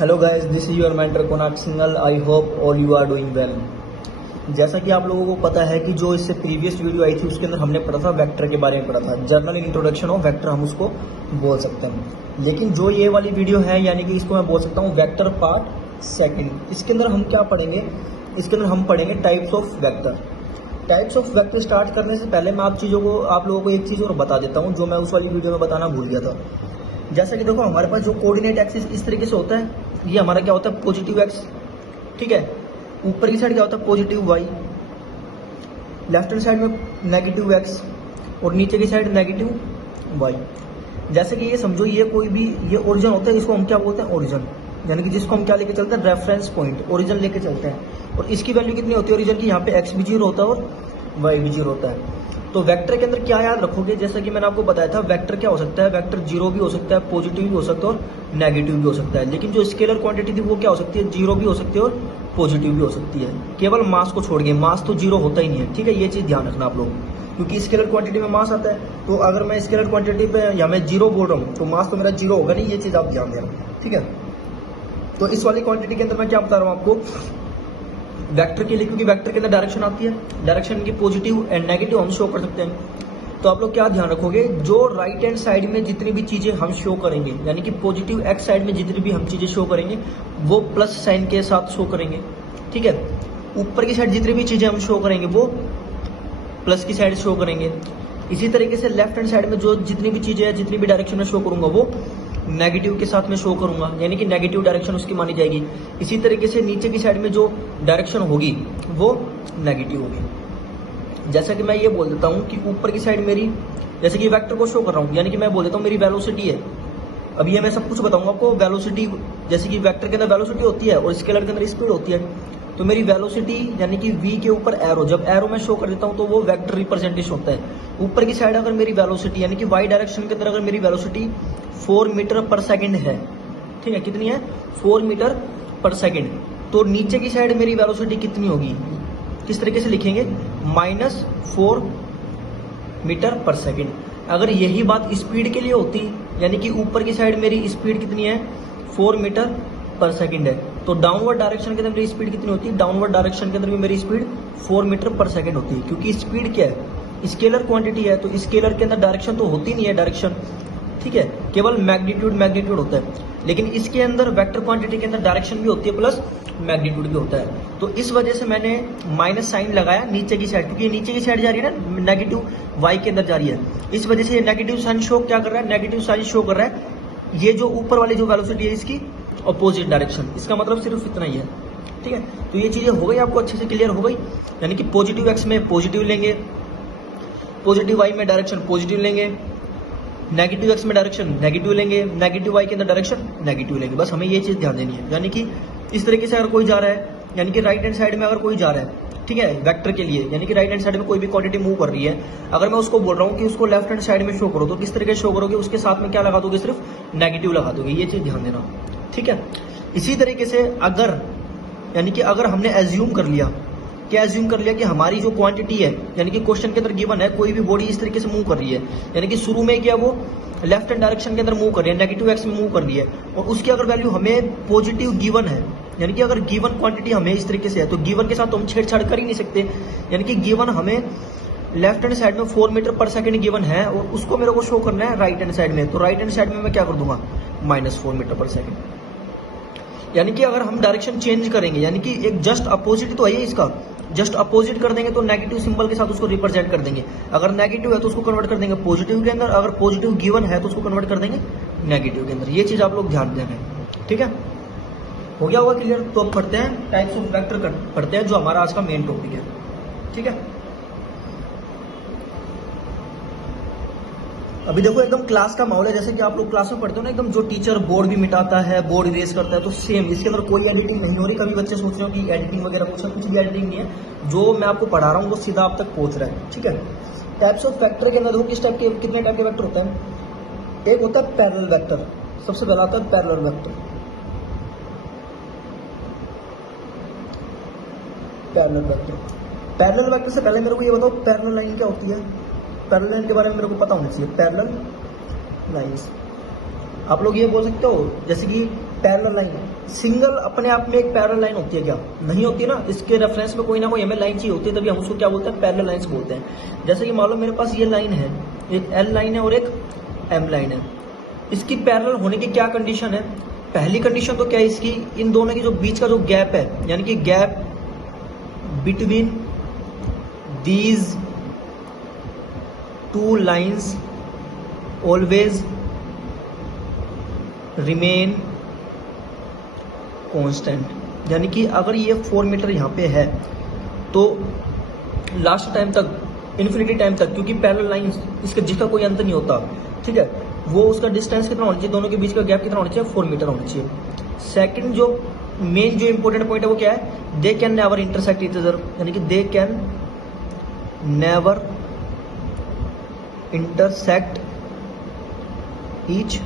Hello guys, this is your mentor Konark Singhal. I hope all you are doing well. जैसा कि आप लोगों को पता है कि जो इससे प्रीवियस वीडियो आई थी उसके अंदर हमने पढ़ा था वेक्टर के बारे में पढ़ा था, जर्नल इंट्रोडक्शन ऑफ वेक्टर हम उसको बोल सकते हैं। लेकिन जो ये वाली वीडियो है यानी कि इसको मैं बोल सकता हूँ वेक्टर पार्ट सेकंड। इसके अंदर हम क्या पढ़ेंगे? इसके अंदर हम पढ़ेंगे types of vector. Types of vector start करने से पहले मैं आप लोगों को एक चीज़ और बता देता हूँ जो मैं उस वाली वीडियो में बताना भूल गया था। जैसा कि देखो, हमारे पास जो कोऑर्डिनेट एक्सिस इस तरीके से होता है, ये हमारा क्या होता है? पॉजिटिव एक्स, ठीक है। ऊपर की साइड क्या होता है? Positive Y, left hand side में नेगेटिव एक्स और नीचे की साइड नेगेटिव वाई। जैसे कि ये समझो, ये कोई भी ये ओरिजिन होता है, इसको हम क्या बोलते हैं? ओरिजिन, यानी कि जिसको हम क्या लेके चलते हैं? रेफरेंस पॉइंट, ओरिजिन लेके चलते हैं। और इसकी वैल्यू कितनी होती है ओरिजिन की? यहाँ पे एक्स भी 0 होता है और वाई भी 0 होता है। तो वेक्टर के अंदर क्या याद रखोगे? जैसा कि मैंने आपको बताया था, वेक्टर क्या हो सकता है? वेक्टर 0 भी हो सकता है, पॉजिटिव भी हो सकता है और नेगेटिव भी हो सकता है। लेकिन जो स्केलर क्वांटिटी थी वो क्या हो सकती है? 0 भी हो सकती है और पॉजिटिव भी हो सकती है, केवल मास को छोड़ के। मास तो 0 होता ही नहीं है, ठीक है। ये चीज ध्यान रखना आप लोग, क्योंकि स्केलर क्वांटिटी में मास आता है। तो अगर मैं स्केलर क्वांटिटी पे या मैं 0 बोल रहा हूँ तो मास तो मेरा 0 होगा नहीं। ये चीज आप ध्यान देना, ठीक है। तो इस वाली क्वांटिटी के अंदर मैं क्या बता रहा हूँ आपको वेक्टर के लिए, क्योंकि वेक्टर के अंदर डायरेक्शन आती है, डायरेक्शन की पॉजिटिव एंड नेगेटिव हम शो कर सकते हैं। तो आप लोग क्या ध्यान रखोगे? जो राइट हैंड साइड में जितनी भी चीजें हम शो करेंगे, यानी कि पॉजिटिव एक्स साइड में जितनी भी हम चीजें शो करेंगे वो प्लस साइन के साथ शो करेंगे, ठीक है। ऊपर की साइड जितनी भी चीजें हम शो करेंगे वो प्लस की साइड शो करेंगे। इसी तरीके से लेफ्ट हैंड साइड में जो जितनी भी चीजें जितनी भी डायरेक्शन में शो करूंगा वो नेगेटिव के साथ में शो करूंगा, यानी कि नेगेटिव डायरेक्शन उसकी मानी जाएगी। इसी तरीके से नीचे की साइड में जो डायरेक्शन होगी वो नेगेटिव होगी। जैसा कि मैं ये बोल देता हूं कि ऊपर की साइड मेरी, जैसे कि वेक्टर को शो कर रहा हूं, यानी कि मैं बोल देता हूं मेरी वेलोसिटी है। अब ये मैं सब कुछ बताऊंगा आपको। वेलोसिटी, जैसे कि वेक्टर के अंदर वेलोसिटी होती है और स्केलर के अंदर स्पीड होती है। तो मेरी वेलोसिटी यानी कि v के ऊपर एरो, जब एरो मैं शो कर देता हूं तो वो वेक्टर रिप्रेजेंटेशन होता है। ऊपर की साइड अगर मेरी वेलोसिटी यानी कि y डायरेक्शन के अंदर अगर मेरी वेलोसिटी 4 मीटर पर सेकंड है, ठीक है, कितनी है? 4 मीटर पर सेकंड। तो नीचे की साइड मेरी वेलोसिटी कितनी होगी? किस तरीके से लिखेंगे? -4 मीटर पर सेकंड। अगर यही बात स्पीड के लिए होती, यानी कि ऊपर की साइड मेरी स्पीड कितनी है? 4 मीटर पर सेकंड है, तो डाउनवर्ड डायरेक्शन के अंदर मेरी स्पीड कितनी होती है? डाउनवर्ड डायरेक्शन के अंदर भी मेरी स्पीड 4 मीटर पर सेकंड होती है। क्योंकि स्पीड क्या है? स्केलर क्वांटिटी है, तो स्केलर के अंदर डायरेक्शन तो होती नहीं है डायरेक्शन, ठीक है, केवल मैग्नीट्यूड होता है। लेकिन इसके अंदर वेक्टर क्वांटिटी के अंदर डायरेक्शन भी होती है प्लस मैग्नीट्यूड भी होता है। तो इस वजह से मैंने माइनस साइन लगाया नीचे की साइड, क्योंकि नीचे की साइड जा रही है ना, नेगेटिव वाई के अंदर जा रही है। इस वजह से ये नेगेटिव साइन शो क्या कर रहा है? नेगेटिव साइन शो कर रहा है ये जो ऊपर वाली जो वेलोसिटी है इसकी अपोजिट डायरेक्शन। इसका मतलब सिर्फ इतना ही है, ठीक है। तो ये चीजें हो गई आपको अच्छे से क्लियर हो गई। यानी कि पॉजिटिव एक्स में पॉजिटिव लेंगे, पॉजिटिव वाई में डायरेक्शन पॉजिटिव लेंगे, नेगेटिव एक्स में डायरेक्शन नेगेटिव लेंगे, नेगेटिव वाई के अंदर डायरेक्शन नेगेटिव लेंगे। बस हमें ये चीज ध्यान देनी है। यानी कि इस तरीके से अगर कोई जा रहा है, यानी कि राइट हैंड साइड में अगर कोई जा रहा है, ठीक है, वेक्टर के लिए, यानी कि राइट हैंड साइड में कोई भी क्वांटिटी मूव कर रही है, अगर मैं उसको बोल रहा हूँ कि उसको लेफ्ट हैंड साइड में शो करो, तो किस तरीके से शो करोगे? उसके साथ में क्या लगा दोगे? सिर्फ नेगेटिव लगा दोगे। ये चीज ध्यान देना, ठीक है। इसी तरीके से अगर, यानी कि अगर हमने एज्यूम कर लिया, क्या एज्यूम कर लिया कि हमारी जो क्वांटिटी है, यानी कि क्वेश्चन के अंदर गिवन है कोई भी बॉडी इस तरीके से मूव कर रही है, यानी कि शुरू में क्या वो लेफ्ट हैंड डायरेक्शन के अंदर मूव कर रही है, नेगेटिव एक्स में मूव कर रही है, और उसकी अगर वैल्यू हमें पॉजिटिव गिवन है, यानी कि अगर गिवन क्वांटिटी हमें इस तरीके से है, तो गिवन के साथ तो हम छेड़छाड़ कर ही नहीं सकते। यानी कि गिवन हमें लेफ्ट हैंड साइड में 4 मीटर पर सेकंड गिवन है और उसको मेरे को शो करना है राइट हैंड साइड में, तो राइट हैंड साइड में मैं क्या कर दूंगा? -4 मीटर पर सेकंड। यानी कि अगर हम डायरेक्शन चेंज करेंगे, यानी कि एक जस्ट अपोजिट तो है ये, इसका जस्ट अपोजिट कर देंगे तो नेगेटिव सिंबल के साथ उसको रिप्रेजेंट कर देंगे। अगर नेगेटिव है तो उसको कन्वर्ट कर देंगे पॉजिटिव के अंदर, अगर पॉजिटिव गिवन है तो उसको कन्वर्ट कर देंगे नेगेटिव के अंदर। ये चीज आप लोग ध्यान देना है, ठीक है। हो गया होगा क्लियर? तो अब पढ़ते हैं टाइप्स ऑफ वेक्टर पढ़ते हैं, जो हमारा आज का मेन टॉपिक है, ठीक है। अभी देखो एकदम क्लास का माहौल है, जैसे कि आप लोग क्लास में पढ़ते हो ना, एकदम जो टीचर बोर्ड भी मिटाता है, बोर्ड इरेज करता है, तो सेम इसके अंदर कोई एडिटिंग नहीं हो रही। कभी बच्चे सोच रहे हो कि एडिटिंग वगैरह कुछ भी एडिटिंग नहीं है। जो मैं आपको पढ़ा रहा हूँ वो सीधा आप तक पहुंच रहा है, ठीक है। टाइप्स ऑफ वेक्टर के अंदर देखो किस टाइप के, कितने टाइप के वेक्टर होते हैं। एक होता है पैरेलल वेक्टर, सबसे पहला आता है parallel vector. Parallel vector, parallel vector से पहले मेरे को ये बताओ पैरेलल लाइन क्या होती है? पैरेलल लाइन के बारे में मेरे को पता होना चाहिए। पैरेलल लाइंस, आप लोग ये बोल सकते हो जैसे कि पैरेलल लाइन, सिंगल अपने आप में एक पैरेलल लाइन होती है क्या? नहीं होती ना, इसके रेफरेंस में कोई ना कोई हमें लाइन चाहिए होती है, तभी हम उसको क्या बोलते हैं? पैरेलल लाइंस बोलते हैं। जैसे कि मान लो मेरे पास ये लाइन है, एक एल लाइन है और एक एम लाइन है, इसकी पैरेलल होने की क्या कंडीशन है? पहली कंडीशन तो क्या है इसकी, इन दोनों की जो बीच का जो गैप है, यानी कि gap between these two lines always remain constant. यानी कि अगर ये 4 मीटर यहाँ पे है तो लास्ट टाइम तक, इन्फिनिटी टाइम तक, क्योंकि पैरेलल लाइन इसका जिसका कोई अंत नहीं होता, ठीक है, वो उसका डिस्टेंस कितना होना चाहिए, दोनों के बीच का गैप कितना होना चाहिए? 4 मीटर होना चाहिए। सेकंड जो मेन जो इंपॉर्टेंट पॉइंट है वो क्या है? दे can never intersect each other, यानी कि दे can never intersect each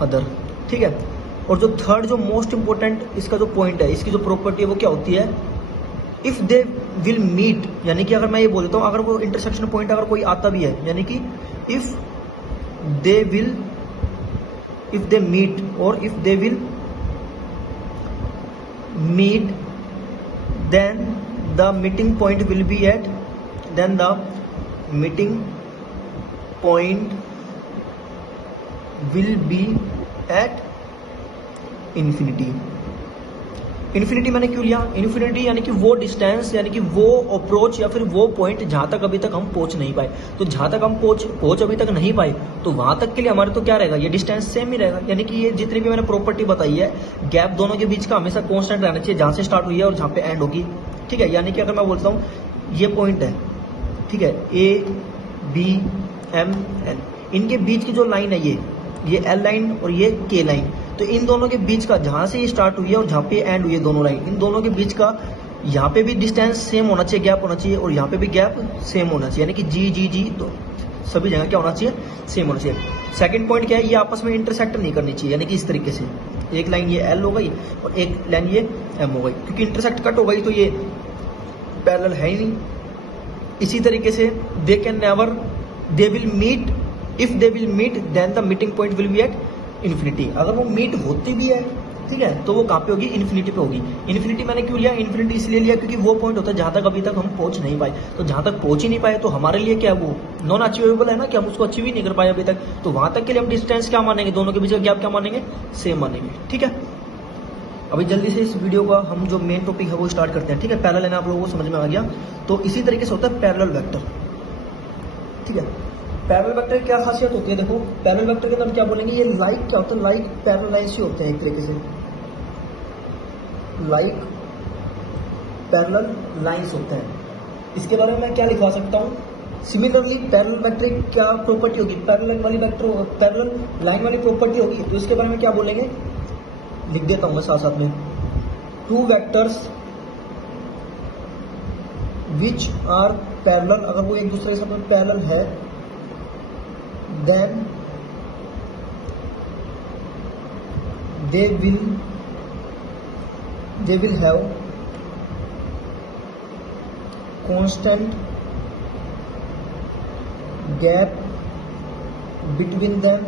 other, ठीक है। और जो थर्ड जो मोस्ट इंपॉर्टेंट इसका जो पॉइंट है, इसकी जो प्रॉपर्टी है वो क्या होती है? इफ दे विल मीट, यानी कि अगर मैं ये बोल देता हूँ, अगर वो इंटरसेक्शन पॉइंट अगर कोई आता भी है, यानी कि इफ दे मीट और if they will meet then the meeting point will be at, then the meeting point will be at infinity. Infinity मैंने क्यों लिया? इन्फिनिटी यानी कि वो डिस्टेंस, यानी कि वो अप्रोच या फिर वो पॉइंट जहां तक अभी तक हम पहुंच नहीं पाए। तो जहां तक हम पहुंच अभी तक नहीं पाए, तो वहां तक के लिए हमारे तो क्या रहेगा? ये डिस्टेंस सेम ही रहेगा। यानी कि ये जितनी भी मैंने प्रॉपर्टी बताई है, गैप दोनों के बीच का हमेशा कांस्टेंट रहना चाहिए, जहां से स्टार्ट हुई है और जहां पे एंड होगी, ठीक है। यानी कि अगर मैं बोलता हूँ ये पॉइंट है, ठीक है, ए बी एम एन, इनके बीच की जो लाइन है ये एल लाइन और ये के लाइन, तो इन दोनों के बीच का जहां से ये स्टार्ट हुई है और जहां पे एंड हुई है दोनों लाइन, इन दोनों के बीच का यहाँ पे भी डिस्टेंस सेम होना चाहिए, गैप होना चाहिए, और यहाँ पे भी गैप सेम होना चाहिए, यानी कि जी जी जी, तो सभी जगह क्या होना चाहिए? सेम होना चाहिए। सेकंड पॉइंट क्या है? ये आपस में इंटरसेक्ट नहीं करनी चाहिए, यानी कि इस तरीके से एक लाइन ये एल हो गई और एक लाइन ये एम हो गई, क्योंकि इंटरसेक्ट कट हो गई तो ये पैरेलल है ही नहीं। इसी तरीके से they can never, they will meet, if they will meet then the meeting point will be at infinity. अगर वो मीट होती भी है, ठीक है, तो वो कहाँ पे होगी? इन्फिनिटी पे होगी। इन्फिनिटी मैंने क्यों लिया? इन्फिनिटी इसलिए लिया क्योंकि वो पॉइंट होता है जहां तक अभी तक हम पहुंच नहीं पाए। तो जहां तक पहुंच ही नहीं पाए तो हमारे लिए क्या, वो नॉन अचीवेबल है ना, कि हम उसको अचीव ही नहीं कर पाए अभी तक। तो वहां तक के लिए हम डिस्टेंस क्या मानेंगे? दोनों के बीच का गैप क्या मानेंगे? सेम मानेंगे, ठीक है। अभी जल्दी से इस वीडियो का हम जो मेन टॉपिक है वो स्टार्ट करते हैं, ठीक है। पैरेलल है ना, आप लोगों को समझ में आ गया। तो इसी तरीके से होता है पैरेलल वेक्टर, ठीक है। पैरेलल वेक्टर की क्या खासियत होती है? देखो, पैरेलल वेक्टर के अंदर क्या बोलेंगे, ये लाइक क्या होता है? लाइक पैरेलल लाइंस ही होते हैं एक तरीके से, लाइक पैरेलल लाइंस होते हैं। इसके बारे में मैं क्या लिखवा सकता हूँ? सिमिलरली पैरेलल वेक्टर की क्या प्रॉपर्टी होगी? पैरेलल वाली वेक्टर, पैरेलल लाइन वाली प्रॉपर्टी होगी, तो इसके बारे में क्या बोलेंगे? लिख देता हूं मैं साथ साथ में, two vectors which are parallel, अगर वो एक दूसरे के साथ में पैरेलल है, then they will have constant gap between them।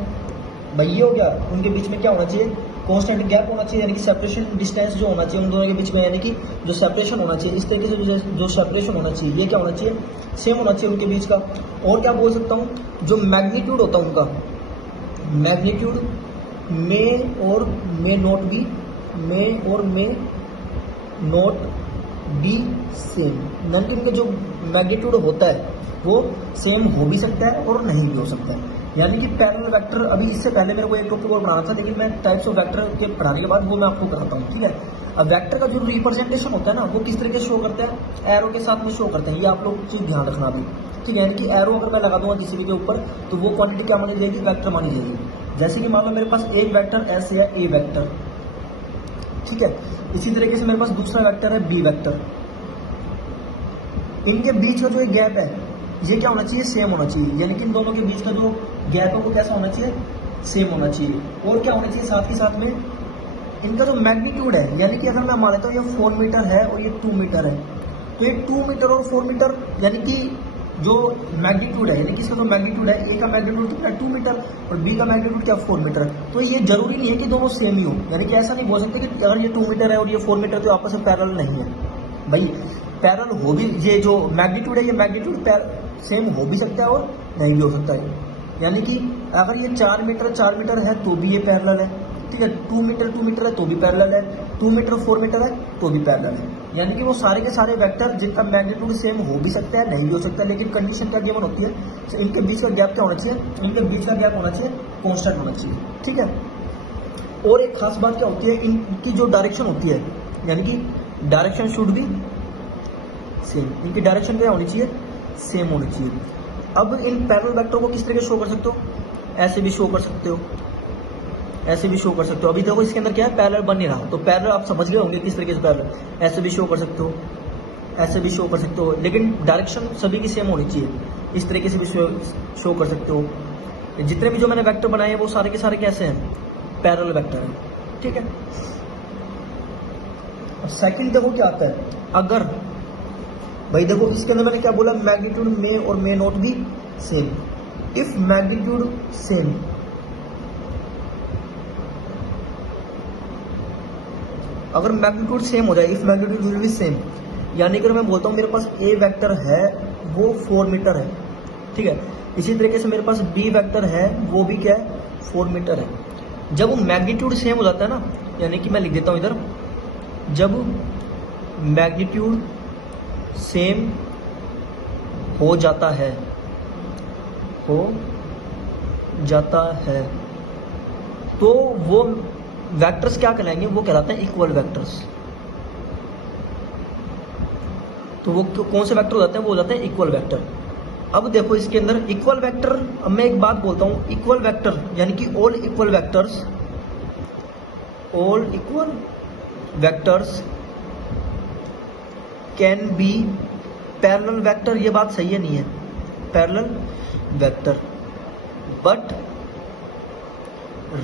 भाई ये हो गया, उनके बीच में क्या होना चाहिए? कांस्टेंट गैप होना चाहिए, यानी कि सेपरेशन डिस्टेंस जो होना चाहिए उन दोनों के बीच में, यानी कि जो सेपरेशन होना चाहिए, इस तरीके से जो सेपरेशन होना चाहिए ये क्या होना चाहिए? सेम होना चाहिए उनके बीच का। और क्या बोल सकता हूँ? जो मैग्नीट्यूड होता है उनका, मैग्नीट्यूड में और मे नॉट बी, मे और मे नॉट बी सेम, यानी कि उनका जो मैग्नीट्यूड होता है वो सेम हो भी सकता है और नहीं भी हो सकता है। यानी कि पैरेलल वेक्टर, अभी इससे पहले मेरे को एक टॉपिक और पढ़ाना था, लेकिन मैं टाइप्स ऑफ वेक्टर के पढ़ाने के बाद वो मैं आपको कराता हूँ, ठीक है। अब वेक्टर का जो रिप्रेजेंटेशन होता है ना, वो किस तरीके से शो करता है? एरो के साथ में शो करते हैं, ये आप लोग चीज ध्यान रखना भी, ठीक है। यानी कि एरो अगर मैं लगा दूंगा किसी भी के ऊपर, तो वो क्वांटिटी क्या मानी जाएगी? वेक्टर मानी जाएगी। जैसे कि मान लो मेरे पास एक वेक्टर एस है, ए वेक्टर, ठीक है। इसी तरीके से मेरे पास दूसरा वेक्टर है बी वेक्टर, इनके बीच का जो गैप है ये क्या होना चाहिए? सेम होना चाहिए, यानी कि इन दोनों के बीच का जो गैप है वो कैसा होना चाहिए? सेम होना चाहिए। और क्या होना चाहिए साथ ही साथ में? इनका जो मैग्नीट्यूड है, यानी कि अगर मैं मान लेता हूँ ये 4 मीटर है और ये 2 मीटर है, तो ये 2 मीटर और 4 मीटर, यानी कि जो मैग्नीट्यूड है, यानी कि इसका जो मैग्नीट्यूड है, ए का मैग्नीट्यूड कितना 2 मीटर और बी का मैग्नीट्यूड क्या 4 मीटर। तो ये जरूरी नहीं है कि दोनों सेम ही हो, यानी कि ऐसा नहीं बोल सकते कि अगर ये 2 मीटर है और ये 4 मीटर तो आपस में पैरेलल नहीं है। भाई पैरेलल हो भी, ये जो मैग्नीट्यूड है ये मैग्नीट्यूड सेम हो भी सकता है और नहीं भी हो सकता है। यानी कि अगर ये 4 मीटर है तो भी ये पैरेलल है, ठीक है। 2 मीटर है तो भी पैरेलल है, 2 मीटर 4 मीटर है तो भी पैरेलल है। यानी कि वो सारे के सारे वेक्टर जिनका मैग्नीट्यूड सेम हो भी सकता है, नहीं भी हो सकता है, लेकिन कंडीशन क्या गिवन होती है, तो इनके बीच का गैप क्या होना चाहिए, इनके बीच का गैप होना चाहिए कांस्टेंट होना चाहिए, ठीक है। और एक खास बात क्या होती है, इनकी जो डायरेक्शन होती है, यानी कि डायरेक्शन शुड भी सेम, इनकी डायरेक्शन क्या होनी चाहिए, सेम होनी चाहिए। अब इन पैरेलल वेक्टर को किस तरह से शो कर सकते हो, ऐसे भी शो कर सकते हो, ऐसे भी शो कर सकते हो। अभी देखो इसके अंदर क्या है, पैरेलल बन नहीं रहा, तो पैरेलल आप समझ गए होंगे किस तरीके से पैरेलल, ऐसे भी शो कर सकते हो, ऐसे भी शो कर सकते हो, लेकिन डायरेक्शन सभी की सेम होनी चाहिए। इस तरीके से भी शो कर सकते हो। जितने भी जो मैंने वेक्टर बनाए हैं वो सारे के सारे कैसे हैं, पैरेलल वेक्टर हैं, ठीक है। सेकंड देखो क्या आता है, अगर भाई देखो इसके अंदर मैंने क्या बोला, मैग्नीट्यूड मे और मे नॉट भी सेम। इफ मैग्नीट्यूड सेम, अगर मैग्नीट्यूड सेम हो जाए, if magnitude will be same, यानी कि मैं बोलता हूँ मेरे पास ए वेक्टर है वो 4 मीटर है, ठीक है। इसी तरीके से मेरे पास बी वेक्टर है वो भी क्या है, 4 मीटर है। जब वो मैग्नीट्यूड सेम हो जाता है ना, यानी कि मैं लिख देता हूँ इधर, जब मैग्नीट्यूड सेम हो जाता है, तो वो वेक्टर्स क्या कहलाएंगे, वो कहलाते हैं इक्वल वेक्टर्स। तो वो कौन से वेक्टर हो जाते हैं, वो हो जाते हैं इक्वल वेक्टर। अब देखो इसके अंदर इक्वल वेक्टर, अब मैं एक बात बोलता हूं, इक्वल वेक्टर यानी कि all equal vectors can be parallel vector. ये बात सही है नहीं है, parallel vector, but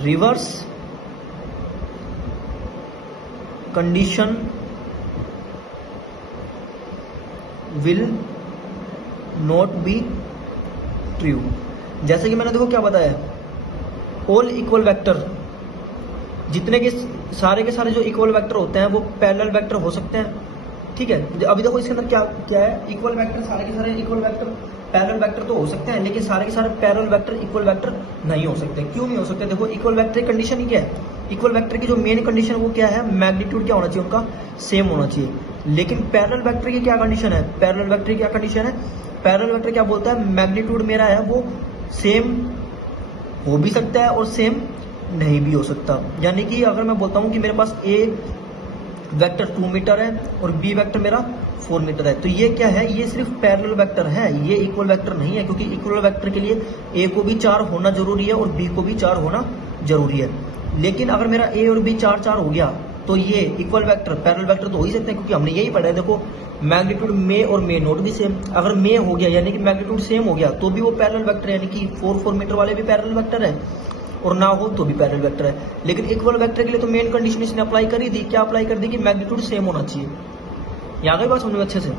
reverse condition will not be true. जैसे कि मैंने देखो क्या बताया, ऑल इक्वल वेक्टर, जितने के सारे जो इक्वल वेक्टर होते हैं वो पैरेलल वेक्टर हो सकते हैं, ठीक है। अभी देखो इसके अंदर क्या क्या है, इक्वल वेक्टर, सारे के सारे इक्वल वेक्टर पैरेलल वेक्टर तो हो सकते हैं, लेकिन सारे के सारे पैरेलल वेक्टर इक्वल वेक्टर नहीं हो सकते। क्यों नहीं हो सकते, देखो इक्वल वेक्टर की कंडीशन ही क्या है, इक्वल वेक्टर की जो मेन कंडीशन वो क्या है, मैग्नीट्यूड क्या होना चाहिए उनका, सेम होना चाहिए। लेकिन पैरेलल वेक्टर की क्या कंडीशन है, पैरेलल वेक्टर की क्या कंडीशन है, पैरेलल वेक्टर क्या बोलता है, मैग्नीट्यूड मेरा है वो सेम हो भी सकता है और सेम नहीं भी हो सकता। यानी कि अगर मैं बोलता हूं कि मेरे पास ए वेक्टर 2 मीटर है और बी वेक्टर मेरा 4 मीटर है, तो ये क्या है, ये सिर्फ पैरेलल वेक्टर है, ये इक्वल वेक्टर नहीं है, क्योंकि इक्वल वेक्टर के लिए ए को भी 4 होना जरूरी है और बी को भी 4 होना जरूरी है। लेकिन अगर मेरा ए और बी 4-4 हो गया तो ये इक्वल वेक्टर पैरेलल वेक्टर तो हो ही सकते हैं, क्योंकि हमने यही पढ़ा है। देखो मैग्नीट्यूड मे और मे नोट भी सेम, अगर मे हो गया यानी कि मैग्नीट्यूड सेम हो गया तो भी वो पैरेलल वेक्टर है, यानी कि 4-4 मीटर वाले भी पैरेलल वेक्टर है और ना हो तो भी पैरेलल वेक्टर है। लेकिन इक्वल वेक्टर के लिए तो मेन कंडीशन इसने अप्लाई करी थी, क्या अप्लाई कर दी कि मैग्नीट्यूड सेम होना चाहिए। याद है बात समझ में अच्छे से।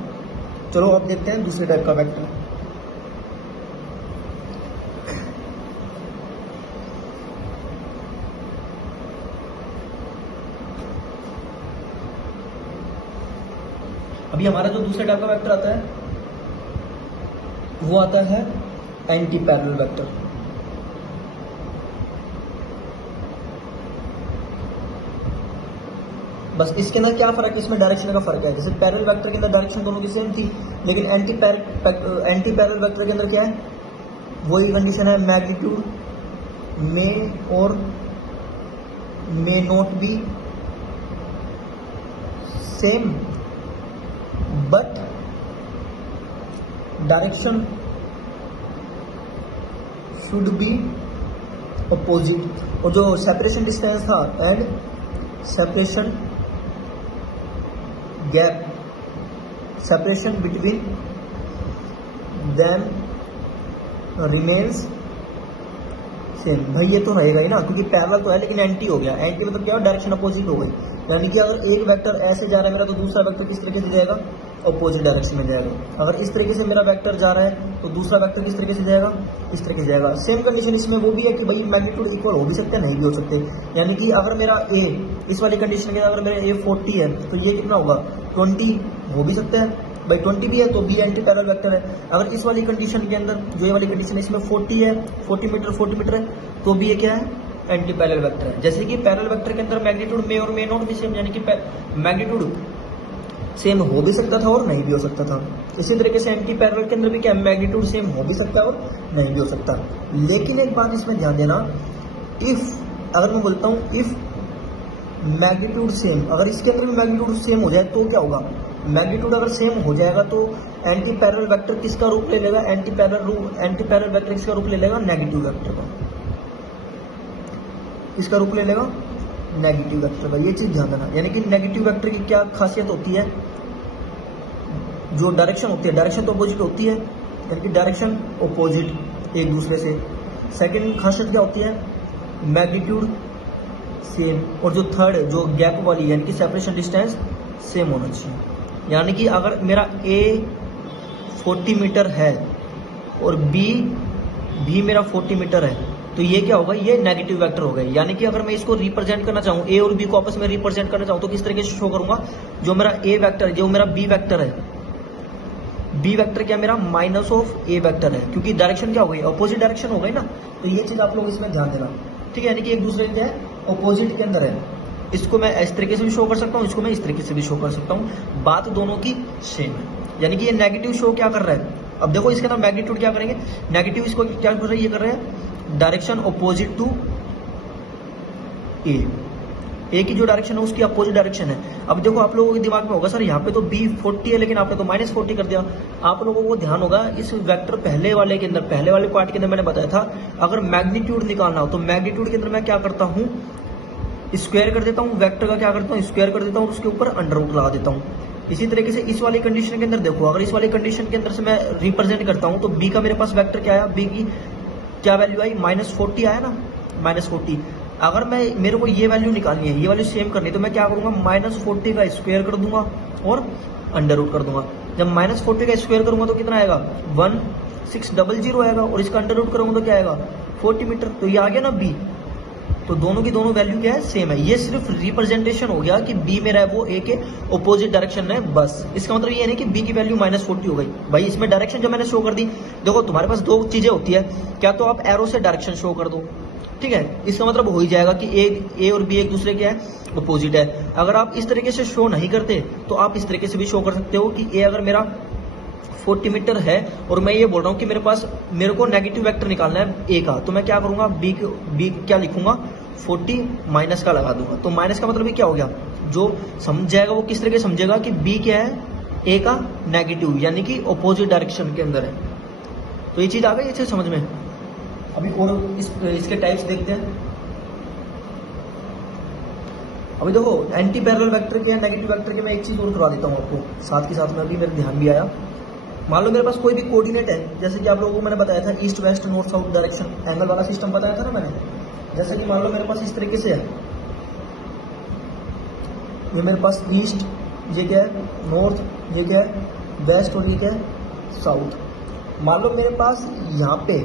चलो अब देखते हैं दूसरे टाइप का वेक्टर। अभी हमारा जो दूसरे टाइप का वेक्टर आता है वो आता है एंटी पैरेलल वेक्टर। बस इसके अंदर क्या फर्क है, इसमें डायरेक्शन का फर्क है। जैसे पैरेलल वेक्टर के अंदर डायरेक्शन दोनों की सेम थी, लेकिन एंटी पैरेलल वेक्टर के अंदर क्या है, वही कंडीशन है, मैग्नीट्यूड मे और may not be same but direction should be opposite. और जो सेपरेशन डिस्टेंस था and separation gap, separation between them remains same. भाई ये तो रहेगा ही ना, क्योंकि पैरेलल तो है लेकिन एंटी हो गया। एंटी मतलब क्या, डायरेक्शन अपोजिट हो गई। यानी कि अगर एक वेक्टर ऐसे जा रहा है मेरा, तो दूसरा वेक्टर किस तरीके से जाएगा, अपोजिट डायरेक्शन में जाएगा। अगर इस तरीके से मेरा वेक्टर जा रहा है तो दूसरा वेक्टर किस तरीके से जाएगा, इस तरीके से जाएगा। सेम कंडीशन इसमें वो भी है कि भाई मैग्नीट्यूड इक्वल हो भी सकते हैं, नहीं भी हो सकते। यानी कि अगर मेरा ए, इस वाली कंडीशन के अगर मेरा ए 40 है तो ये कितना होगा, 20 हो भी सकता है। भाई 20 भी है तो बी एंटी पैरेलल वेक्टर है। अगर इस वाली कंडीशन के अंदर, जो ये वाली कंडीशन है, इसमें 40 है, 40 मीटर है, तो बी ये क्या है, एंटी पैरेलल वेक्टर है। जैसे कि पैरेलल वेक्टर के अंदर मैग्नीट्यूड में और मे नॉट भी सेम, यानी कि मैग्नीट्यूड सेम हो भी सकता था और नहीं भी हो सकता था। इसी तरीके से एंटी पैरेलल के अंदर भी क्या, मैग्नीट्यूड सेम हो भी सकता है और नहीं भी हो सकता। लेकिन एक बात इसमें ध्यान देना, इफ, अगर मैं बोलता हूँ इफ मैग्नीट्यूड सेम, अगर इसके अंदर भी मैग्नीट्यूड सेम हो जाए तो क्या होगा, मैग्नीट्यूड अगर सेम हो जाएगा तो एंटी पैरेलल वेक्टर किसका रूप ले लेगा, एंटी पैरेलल वेक्टर किसका रूप ले लेगा, नेगेटिव वेक्टर का। इसका रूप ले लेगा नेगेटिव वेक्टर का। ये चीज ध्यान देना। यानी कि नेगेटिव वेक्टर की क्या खासियत होती है, जो डायरेक्शन होती है, डायरेक्शन तो अपोजिट होती है, यानी कि डायरेक्शन अपोजिट एक दूसरे से। सेकंड खासियत क्या होती है, मैग्नीट्यूड सेम, और जो थर्ड, जो गैप वाली यानी कि सेपरेशन डिस्टेंस सेम होना चाहिए। यानी कि अगर मेरा ए 40 मीटर है और बी भी मेरा 40 मीटर है, तो ये क्या होगा, ये नेगेटिव वेक्टर हो गए। यानी कि अगर मैं इसको रिप्रेजेंट करना चाहूँ, ए और बी को आपस में रिप्रेजेंट करना चाहूँ, तो किस तरीके से शो करूंगा, जो मेरा ए वेक्टर, जो मेरा बी वेक्टर है, बी वेक्टर क्या मेरा माइनस ऑफ ए वेक्टर है, क्योंकि डायरेक्शन क्या हो गई, अपोजिट डायरेक्शन हो गई ना। तो ये चीज आप लोग इसमें ध्यान देना, ठीक है। यानी कि एक दूसरे के अपोजिट के अंदर है। इसको मैं इस तरीके से भी शो कर सकता हूँ, इसको मैं इस तरीके से भी शो कर सकता हूँ, बात दोनों की सेम है। यानी कि ये नेगेटिव शो क्या कर रहा है, अब देखो इसके अंदर मैग्नीट्यूड क्या करेंगे, नेगेटिव इसको क्या कर रहे हैं, ये कर रहे हैं डायरेक्शन अपोजिट टू ए की जो डायरेक्शन है उसकी अपोजिट डायरेक्शन है। अब देखो आप लोगों के दिमाग में होगा, सर यहाँ पे तो बी 40 है लेकिन आपने तो -40 कर दिया। आप लोगों को ध्यान होगा इस वेक्टर पहले वाले के अंदर, पहले वाले पार्ट के अंदर मैंने बताया था, अगर मैग्नीट्यूड निकालना हो तो मैग्नीट्यूड के अंदर मैं क्या करता हूँ, स्क्वायर कर देता हूँ, वेक्टर का क्या करता हूँ, स्क्वायर कर देता हूँ, उसके ऊपर अंडर रूट लगा देता हूँ। इसी तरीके से इस वाली कंडीशन के अंदर देखो, अगर इस वाली कंडीशन के अंदर से मैं रिप्रेजेंट करता हूँ, तो बी का मेरे पास वेक्टर क्या आया, बी की क्या वैल्यू आई, -40 आया ना, -40। अगर मैं, मेरे को ये वैल्यू निकालनी है, ये वैल्यू सेम करनी है, तो मैं क्या करूंगा, -40 का स्क्वायर कर दूंगा और अंडर रूट कर दूंगा। जब -40 का स्क्वायर करूंगा तो कितना आएगा, 1600 आएगा, और इसका अंडर रूट करूंगा तो क्या आएगा, 40 मीटर। तो ये आ गया ना बी। तो दोनों की दोनों वैल्यू क्या है, सेम है। ये सिर्फ रिप्रेजेंटेशन हो गया कि बी मेरा है वो ए के ऑपोजिट डायरेक्शन में, बस। इसका मतलब ये नहीं कि बी की वैल्यू -40 हो गई। भाई इसमें डायरेक्शन जो मैंने शो कर दी, देखो तुम्हारे पास दो चीजें होती है, क्या तो आप एरो से डायरेक्शन शो कर दो, ठीक है, इसका मतलब हो ही जाएगा कि ए और बी एक दूसरे के अपोजिट है। अगर आप इस तरीके से शो नहीं करते तो आप इस तरीके से भी शो कर सकते हो कि ए अगर मेरा 40 मीटर है और मैं ये बोल रहा हूँ कि मेरे को नेगेटिव वेक्टर निकालना है ए का, तो मैं क्या करूंगा, बी क्या लिखूंगा, 40 माइनस का लगा दूंगा। तो माइनस का मतलब क्या हो गया, जो समझ जाएगा वो किस तरीके से समझेगा कि बी क्या है, ए का नेगेटिव, यानी कि अपोजिट डायरेक्शन के अंदर है। तो ये चीज आ गई अच्छे समझ में। अभी और इसके टाइप्स देखते हैं। अभी देखो एंटी पैरेलल वेक्टर के, नेगेटिव वेक्टर के मैं एक चीज और करवा देता हूँ आपको, साथ के साथ में अभी मेरे ध्यान भी आया। मान लो मेरे पास कोई भी कोऑर्डिनेट है, जैसे कि आप लोगों को मैंने बताया था east west north south direction angle वाला सिस्टम बताया था ना मैंने। जैसे कि मान लो मेरे पास इस तरीके से है, ये मेरे पास ईस्ट, ये क्या है नॉर्थ, ये क्या है वेस्ट, और ये क्या है साउथ। मान लो मेरे पास यहाँ पे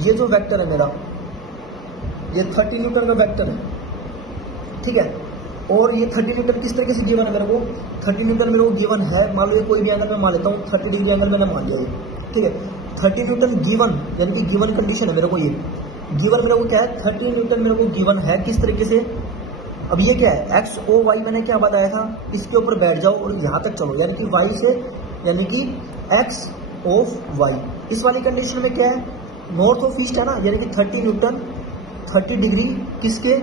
ये जो वेक्टर है मेरा, ये 30 न्यूटन का वेक्टर है, ठीक है। और ये 30 न्यूटन किस तरीके से गिवन है मेरे को, 30 न्यूटन मेरे को गिवन है। मान लो ये कोई भी एंगल मैं मान लेता हूँ, 30 डिग्री एंगल मैंने मान लिया ये, ठीक है। 30 न्यूटन गिवन, यानी कि गिवन कंडीशन है मेरे को, ये गिवन मेरे को क्या है, 30 न्यूटन मेरे को गिवन है। किस तरीके से, अब ये क्या है, एक्स ओ वाई मैंने क्या बताया था, इसके ऊपर बैठ जाओ और यहाँ तक चलो, यानी कि वाई से, यानी कि एक्स ऑफ वाई। इस वाली कंडीशन में क्या है, नॉर्थ ऑफ ईस्ट है ना, यानी कि 30 न्यूटन 30 डिग्री किसके,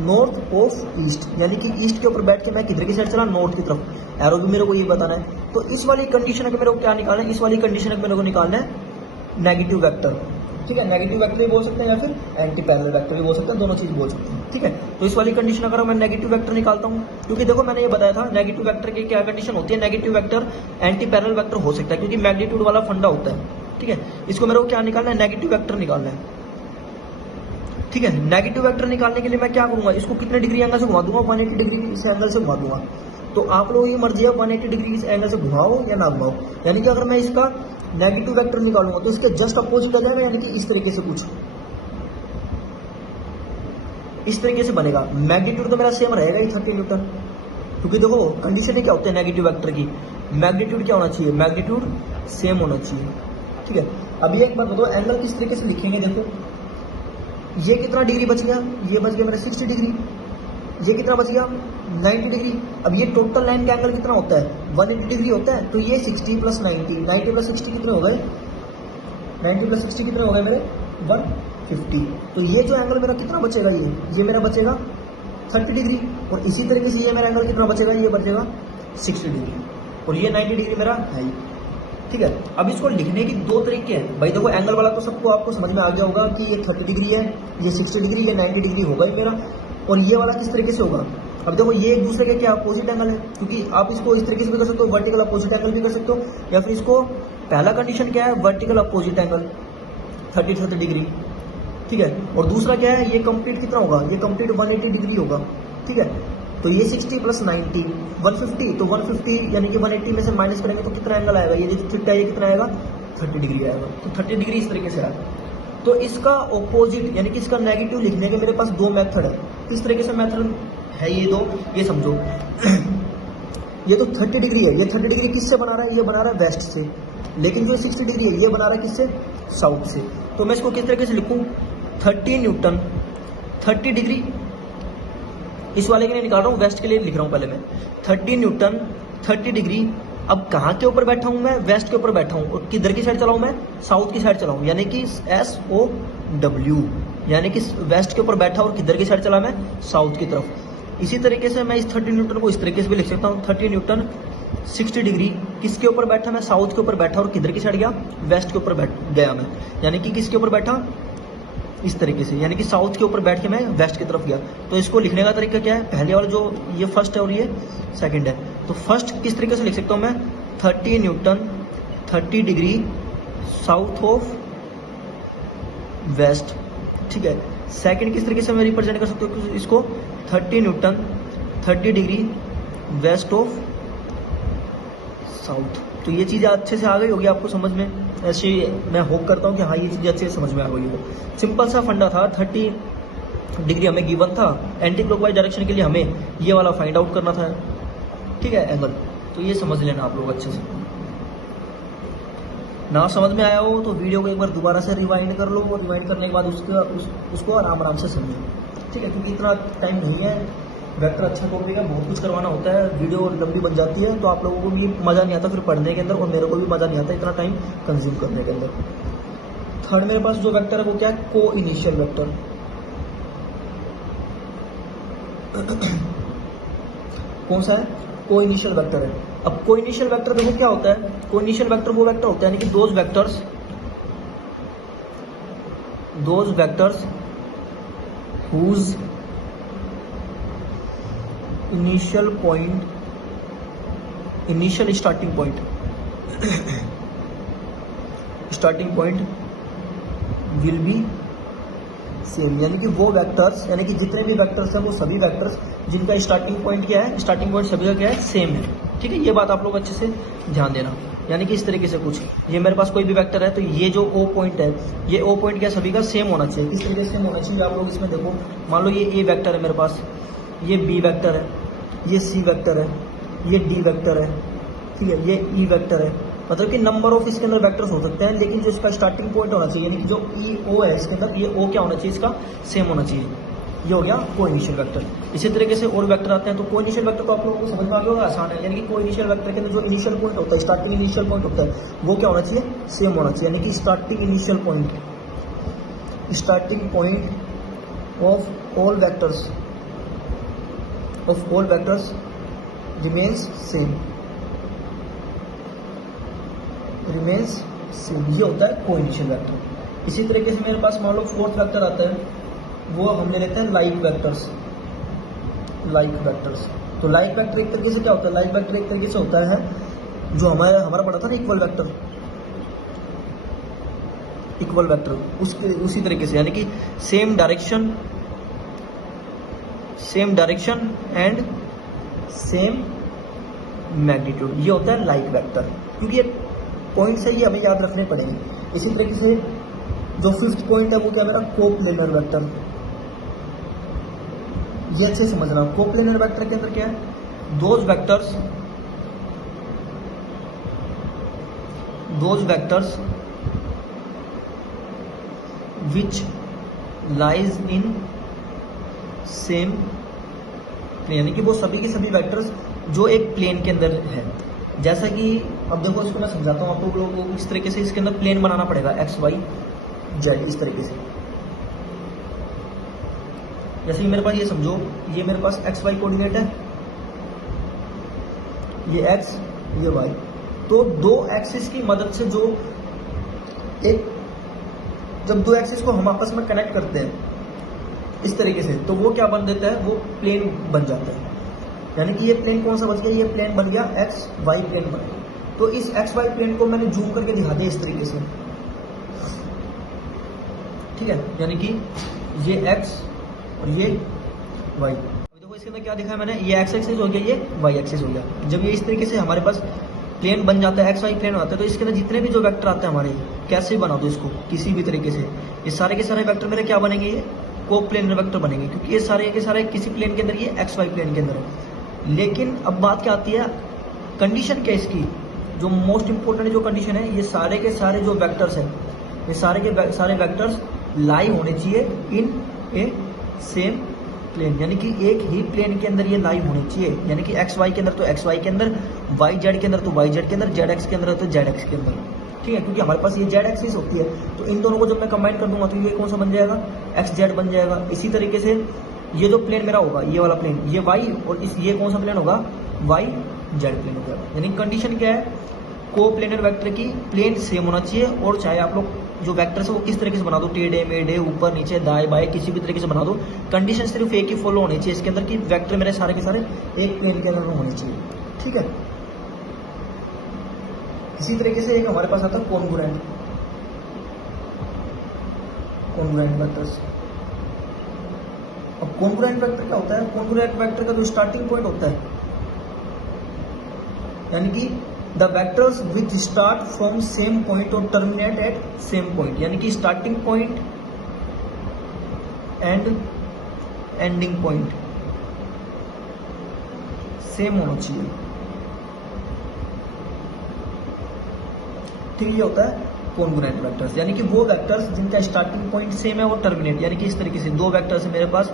नॉर्थ ऑफ ईस्ट, यानी कि ईस्ट के ऊपर बैठ के मैं किधर की साइड चला, नॉर्थ की तरफ। एरो भी मेरे को ये बताना है। तो इस वाली कंडीशन है कि मेरे को क्या निकालना है, इस वाली कंडीशन है कि मेरे को निकालना है नेगेटिव वेक्टर, ठीक है। नेगेटिव वेक्टर भी बोल सकते हैं या फिर एंटी पैरेलल वेक्टर भी बोल सकते हैं, दोनों चीज बोल सकते हैं, ठीक है। तो इस वाली कंडीशन अगर मैं नेगेटिव वेक्टर निकालता हूँ, क्योंकि देखो मैंने ये बताया था नेगेटिव वेक्टर की क्या कंडीशन होती है, negative vector anti parallel vector हो सकता है, क्योंकि मैग्नीट्यूड वाला फंडा होता है, ठीक है। इसको मेरे को क्या निकालना है, नेगेटिव वेक्टर निकालना है। ठीक है। नेगेटिव वेक्टर निकालने के लिए मैं क्या करूंगा, इसको कितने डिग्री एंगल से घुमा दूंगा, 180 डिग्री इस एंगल से घुमा दूंगा। तो आप लोगों की मर्जी है 180 डिग्री इस एंगल से घुमाओ या ना घुमाओ। यानी कि अगर मैं इसका नेगेटिव वेक्टर निकालूंगा तो इसके जस्ट अपोजिट आ जाएगा, यानी कि इस तरीके से कुछ इस तरीके से बनेगा। मैग्नीट्यूड तो मेरा सेम रहेगा ही 30 न्यूटन, क्योंकि देखो कंडीशन क्या होते हैं नेगेटिव वेक्टर की, मैग्नीट्यूड क्या होना चाहिए, मैग्नीट्यूड सेम होना चाहिए। ठीक है। अभी एक बात बताओ, एंगल किस तरीके से लिखेंगे, देखो ये कितना डिग्री बच गया, ये बच गया मेरा 60 डिग्री, ये कितना बच गया 90 डिग्री। अब ये टोटल लाइन का एंगल कितना होता है, 180 डिग्री होता है। तो ये 60 प्लस 90 प्लस 60 कितने हो गए, 90 प्लस 60 कितने हो गए मेरे 150। तो ये जो एंगल मेरा कितना बचेगा, ये मेरा बचेगा 30 डिग्री। और इसी तरीके से ये मेरा एंगल कितना बचेगा, ये बचेगा 60 डिग्री, और ये 90 डिग्री मेरा है। ठीक है। अब इसको लिखने की दो तरीके हैं भाई। देखो एंगल वाला तो सबको आपको समझ में आ गया होगा कि ये 30 डिग्री है, ये 60 डिग्री, ये 90 डिग्री होगा ही मेरा। और ये वाला किस तरीके से होगा, अब देखो ये एक दूसरे के क्या अपोजिट एंगल है, क्योंकि आप इसको इस तरीके से भी कर सकते हो, वर्टिकल अपोजिट एंगल भी कर सकते हो, या फिर इसको पहला कंडीशन क्या है, वर्टिकल अपोजिट एंगल 30 डिग्री। ठीक है। और दूसरा क्या है, ये कंप्लीट कितना होगा, ये कंप्लीट 180 डिग्री होगा। ठीक है। तो ये 60 प्लस 90 150, तो 150 यानी कि 180 में से माइनस करेंगे तो कितना एंगल आएगा, ये जो थीटा ये कितना आएगा 30 डिग्री आएगा। तो 30 डिग्री इस तरीके से आएगा। तो इसका ऑपोजिट यानी कि इसका नेगेटिव लिखने के मेरे पास दो मेथड है। किस तरीके से मेथड है ये दो, ये समझो। ये तो 30 डिग्री है, ये 30 डिग्री किससे बना रहा है, ये बना रहा है वेस्ट से, लेकिन जो 60 डिग्री है ये बना रहा है किससे, साउथ से। तो मैं इसको किस तरीके से लिखूं, 30 न्यूटन 30 डिग्री, इस वाले के लिए निकाल रहा हूँ, वेस्ट के लिए लिख रहा हूँ पहले मैं, 30 न्यूटन 30 डिग्री। अब कहाँ के ऊपर बैठा हूँ मैं, वेस्ट के ऊपर बैठा हूँ, और किधर की साइड चलाऊँ मैं, साउथ की साइड चलाऊँ, यानी कि SOW, यानी कि वेस्ट के ऊपर बैठा और किधर की साइड चला मैं, साउथ की तरफ। इसी तरीके से मैं इस 30 न्यूटन को इस तरीके से भी लिख सकता हूँ, 30 न्यूटन 60 डिग्री, किसके ऊपर बैठा मैं, साउथ के ऊपर बैठा, और किधर की साइड गया, वेस्ट के ऊपर बैठ गया मैं, यानी कि किसके ऊपर बैठा, इस तरीके से, यानी कि साउथ के ऊपर बैठ के मैं वेस्ट की तरफ गया। तो इसको लिखने का तरीका क्या है, पहले वाला जो ये फर्स्ट है और ये सेकंड है। तो फर्स्ट किस तरीके से लिख सकता हूं मैं, 30 newton 30 degree south of west. ठीक है। सेकंड किस तरीके से मैं रिप्रेजेंट कर सकता हूँ इसको, 30 newton 30 degree west of south. तो ये चीज़ें अच्छे से आ गई होगी आपको समझ में, ऐसे मैं होप करता हूँ कि हाँ ये चीज़ें अच्छे से समझ में आ गई होगी। सिंपल सा फंडा था, 30 डिग्री हमें गिवन था, एंटी क्लॉकवाइज डायरेक्शन के लिए हमें ये वाला फाइंड आउट करना था। ठीक है, एंगल। तो ये समझ लेना आप लोग अच्छे से। ना समझ में आया हो तो वीडियो को एक बार दोबारा से रिवाइंड कर लो, और रिवाइंड करने के बाद उसको आराम आराम से समझो। ठीक है, क्योंकि इतना टाइम नहीं है, वेक्टर अच्छा टॉपिक है, बहुत कुछ करवाना होता है, वीडियो लंबी बन जाती है, तो आप लोगों को भी मज़ा नहीं आता फिर पढ़ने के अंदर, और मेरे को भी मज़ा नहीं आता इतना टाइम कंज्यूम करने के अंदर। थर्ड मेरे पास जो वेक्टर है वो क्या है, को इनिशियल वेक्टर। कौन सा है, को इनिशियल वेक्टर है। अब को इनिशियल वेक्टर देखो क्या होता है, को इनिशियल वेक्टर वो वेक्टर होता है यानी कि those vectors whose initial starting point will be same, यानी कि वो वेक्टर्स, यानी कि जितने भी वेक्टर्स हैं वो सभी वेक्टर्स जिनका स्टार्टिंग पॉइंट क्या है, स्टार्टिंग पॉइंट सभी का क्या है, सेम है। ठीक है, ये बात आप लोग अच्छे से ध्यान देना। यानी कि इस तरीके से कुछ, ये मेरे पास कोई भी वेक्टर है तो ये जो O पॉइंट है, ये O पॉइंट क्या सभी का सेम होना चाहिए। किस तरीके से सेम होना चाहिए आप लोग इसमें देखो, मान लो ये A वेक्टर है मेरे पास, ये B वेक्टर है, ये C वेक्टर है, ये D वेक्टर है, ठीक है, ये E वेक्टर है। मतलब कि नंबर ऑफ इसके अंदर वेक्टर्स हो सकते हैं, लेकिन जो इसका स्टार्टिंग पॉइंट होना चाहिए, यानी कि जो O है इसके अंदर, ये O क्या होना चाहिए, इसका सेम होना चाहिए। ये हो गया को इनिशियल वेक्टर। इसी तरीके से और वेक्टर आते हैं, तो को इनिशियल वेक्टर तो आप लोगों को समझ में आ गया होगा, आसान है। यानी कि को इनिशियल वेक्टर के अंदर जो इनिशियल पॉइंट होता है, स्टार्टिंग इनिशियल पॉइंट होता है, वो क्या होना चाहिए, सेम होना चाहिए। यानी कि starting initial point of all vectors remains same, ये होता है को इनिशियल वेक्टर। इसी तरीके से मेरे पास मान लो फोर्थ वेक्टर आता है, वो हम ले लेते हैं लाइक वेक्टर्स। तो लाइक वेक्टर एक तरीके से क्या होता है, लाइक वेक्टर एक तरीके से होता है जो हमारा पढ़ा था ना, इक्वल वेक्टर। इक्वल वेक्टर उसके उसी तरीके से, यानी कि same direction and same magnitude, ये होता है लाइक वेक्टर। क्योंकि ये पॉइंट से ही हमें याद रखने पड़ेंगे। इसी तरीके से जो 5th पॉइंट है वो क्या मेरा कोप्लेनर वेक्टर, ये अच्छे समझना। कोप्लेनर वेक्टर के अंदर क्या है, those vectors which lies in same plane, यानी कि वो सभी के सभी वेक्टर्स जो एक प्लेन के अंदर है। जैसा कि अब देखो इसको मैं समझाता हूँ आप लोगों को। इस तरीके से इसके अंदर प्लेन बनाना पड़ेगा एक्स वाई जेड, इस तरीके से। जैसे कि मेरे पास ये समझो, ये मेरे पास एक्स वाई कोऑर्डिनेट है, ये एक्स ये वाई। तो दो एक्सिस की मदद से जो जब दो एक्सिस को हम आपस में कनेक्ट करते हैं इस तरीके से, तो वो क्या बन देता है, वो प्लेन बन जाता है। यानी कि ये प्लेन कौन सा बच गया, ये प्लेन बन गया एक्स वाई प्लेन बन गया। तो इस एक्स वाई प्लेन को मैंने जूम करके दिखा दिया इस तरीके से, ठीक है। यानी कि ये एक्स और ये वाई। देखो इसके अंदर क्या दिखा है मैंने, ये एक्स एक्सिस हो गया, ये वाई एक्सिस हो गया। जब ये इस तरीके से हमारे पास प्लेन बन जाता है, एक्स वाई प्लेन आता है, तो इसके अंदर जितने भी जो वेक्टर आते हैं हमारे, कैसे बना दो इसको किसी भी तरीके से, ये सारे के सारे वेक्टर मेरे क्या बनेंगे, ये कोप्लेनर वेक्टर बनेंगे। क्योंकि ये सारे के सारे किसी प्लेन के अंदर, ये एक्स वाई प्लेन के अंदर है। लेकिन अब बात क्या आती है, कंडीशन क्या है इसकी, जो मोस्ट इंपोर्टेंट जो कंडीशन है, ये सारे के सारे जो वेक्टर्स हैं, ये सारे के सारे वेक्टर्स लाई होने चाहिए इन ए सेम प्लेन, यानी कि एक ही प्लेन के अंदर ये लाई होनी चाहिए। यानी कि एक्स वाई के अंदर तो एक्स वाई के अंदर, वाई जेड के अंदर तो वाई जेड के अंदर, जेड एक्स के अंदर तो जेड एक्स के अंदर, ठीक है। क्योंकि हमारे पास ये जेड एक्सिस होती है, तो इन दोनों को जब मैं कंबाइन कर दूंगा तो ये कौन सा बन जाएगा, एक्स जेड बन जाएगा। इसी तरीके से ये जो प्लेन मेरा होगा, ये वाला प्लेन, ये वाई, और ये कौन सा प्लेन होगा, वाई जेड प्लेन होगा। यानी कंडीशन क्या है, कोप्लेनर वेक्टर की प्लेन सेम होना चाहिए। और चाहे आप लोग जो वेक्टर है वो किस तरीके से बना दो, टेढ़े मेढ़े, ऊपर नीचे दाएं बाएं, किसी भी तरीके से बना दो, कंडीशन सिर्फ एक ही फॉलो होनी चाहिए इसके अंदर कि वेक्टर मेरे सारे के सारे एक प्लेन के अंदर होने चाहिए, ठीक है। इसी तरीके से एक हमारे पास आता है कॉन्ग्रुएंट वेक्टर्स। अब कॉन्ग्रुएंट वेक्टर क्या होता है, कॉन्ग्रुएंट वेक्टर का जो स्टार्टिंग पॉइंट होता है, यानी कि the vectors which start from same point और टर्मिनेट एट सेम पॉइंट, यानी कि starting point and ending point same होना चाहिए, ठीक। ये होता है कॉन्ग्रुएंट वेक्टर्स, यानी कि वो वेक्टर्स जिनका स्टार्टिंग पॉइंट सेम है और टर्मिनेट, यानी कि इस तरीके से दो वेक्टर्स है मेरे पास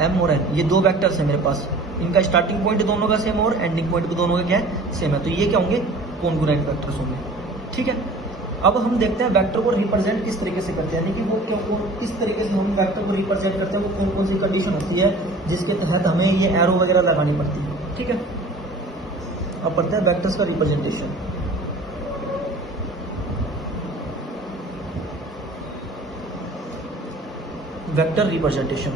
m और n, ये दो वेक्टर्स है मेरे पास, इनका स्टार्टिंग पॉइंट दोनों का सेम और एंडिंग पॉइंट भी दोनों का क्या है, सेम है। तो ये क्या होंगे, कॉन्ग्रुएंट वेक्टर्स होंगे, ठीक है। अब हम देखते हैं वेक्टर को रिप्रेजेंट किस तरीके से करते हैं, यानी कि वो किस तरीके से हम वेक्टर को रिप्रेजेंट करते हैं, वो कौन कौन सी कंडीशन होती है जिसके तहत हमें ये एरो वगैरह लगानी पड़ती है, ठीक है। अब पढ़ते हैं वेक्टर्स का रिप्रेजेंटेशन। वेक्टर रिप्रेजेंटेशन,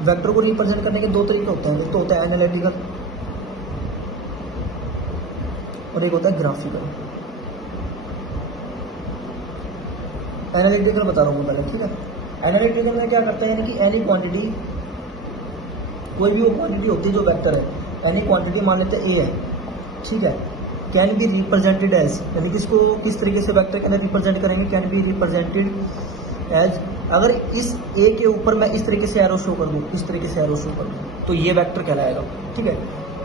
वेक्टर को रिप्रेजेंट करने के दो तरीके होते हैं, एक तो होता है एनालिटिकल और एक होता है ग्राफिकल। एनालिटिकल बता रहा हूँ पहले, ठीक है। एनालिटिकल में क्या करता है, यानी कि एनी क्वांटिटी, कोई भी वो क्वांटिटी होती है जो वेक्टर है, एनी क्वांटिटी मान लेते हैं ए है, ठीक है, कैन बी रिप्रेजेंटेड एज, यानी कि इसको किस तरीके से वेक्टर के अंदर रिप्रेजेंट करेंगे, कैन बी रिप्रेजेंटेड एज, अगर इस ए के ऊपर मैं इस तरीके से एरो शो कर दूं, इस तरीके से एरो शो कर दूं, तो ये वेक्टर कहलाएगा, ठीक है।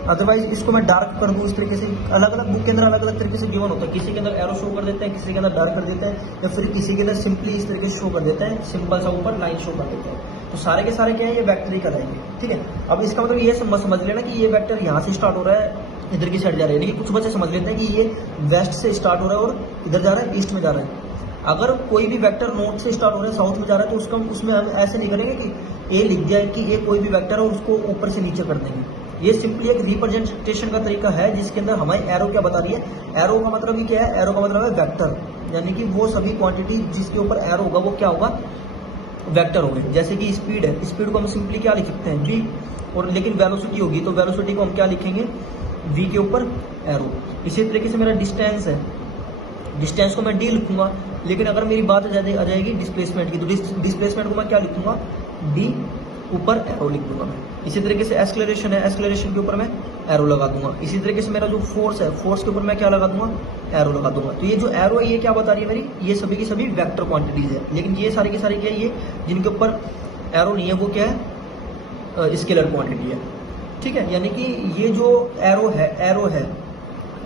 अदरवाइज इसको मैं डार्क कर दूं इस तरीके से, अलग अलग बुक के अंदर अलग अलग तरीके से गिवन होता है, किसी के अंदर एरो शो कर देता है, किसी के अंदर डार्क कर देता है, या फिर किसी के अंदर सिंपली इस तरीके से शो कर देता है, सिंपल सा ऊपर लाइन शो कर देता है। तो सारे के सारे क्या है, ये वेक्टर ही कहलाएंगे, ठीक है। अब इसका मतलब ये समझ लेना कि ये वेक्टर यहाँ से स्टार्ट हो रहा है, इधर की साइड जा रहा है, यानी कि कुछ बच्चे समझ लेते हैं कि ये वेस्ट से स्टार्ट हो रहा है और इधर जा रहा है, ईस्ट में जा रहा है। अगर कोई भी वेक्टर नॉर्थ से स्टार्ट हो रहा है, साउथ में जा रहा है, तो उसका उसमें हम ऐसे नहीं करेंगे कि ए लिख दिया कि ये कोई भी वेक्टर है और उसको ऊपर से नीचे कर देंगे। ये सिंपली एक रिप्रेजेंटेशन का तरीका है जिसके अंदर हमारी एरो क्या बता रही है, एरो का मतलब ही क्या है, एरो का मतलब है वेक्टर, यानी कि वो सभी क्वांटिटी जिसके ऊपर एरो होगा वो क्या होगा, वेक्टर हो गए। जैसे कि स्पीड है, स्पीड को हम सिंपली क्या लिख सकते हैं, v, और लेकिन वेलोसिटी होगी तो वेलोसिटी को हम क्या लिखेंगे, v के ऊपर एरो। इसी तरीके से मेरा डिस्टेंस है, डिस्टेंस को मैं d लिखूंगा, लेकिन अगर मेरी बात आ जाएगी डिस्प्लेसमेंट की, तो डिस्प्लेसमेंट को मैं क्या लिखूंगा, d ऊपर एरो लिख दूंगा मैं। इसी तरीके से एक्सेलरेशन है, एक्सेलरेशन के ऊपर मैं एरो लगा दूंगा। इसी तरीके से मेरा जो फोर्स है, फोर्स के ऊपर मैं क्या लगा दूंगा, एरो लगा दूंगा। तो ये जो एरो है ये क्या बता रही है मेरी, ये सभी की सभी वेक्टर क्वांटिटीज है। लेकिन ये सारी की सारी क्या है, ये जिनके ऊपर एरो नहीं है वो क्या है, स्केलर क्वांटिटी है। ठीक है, यानी कि ये जो एरो है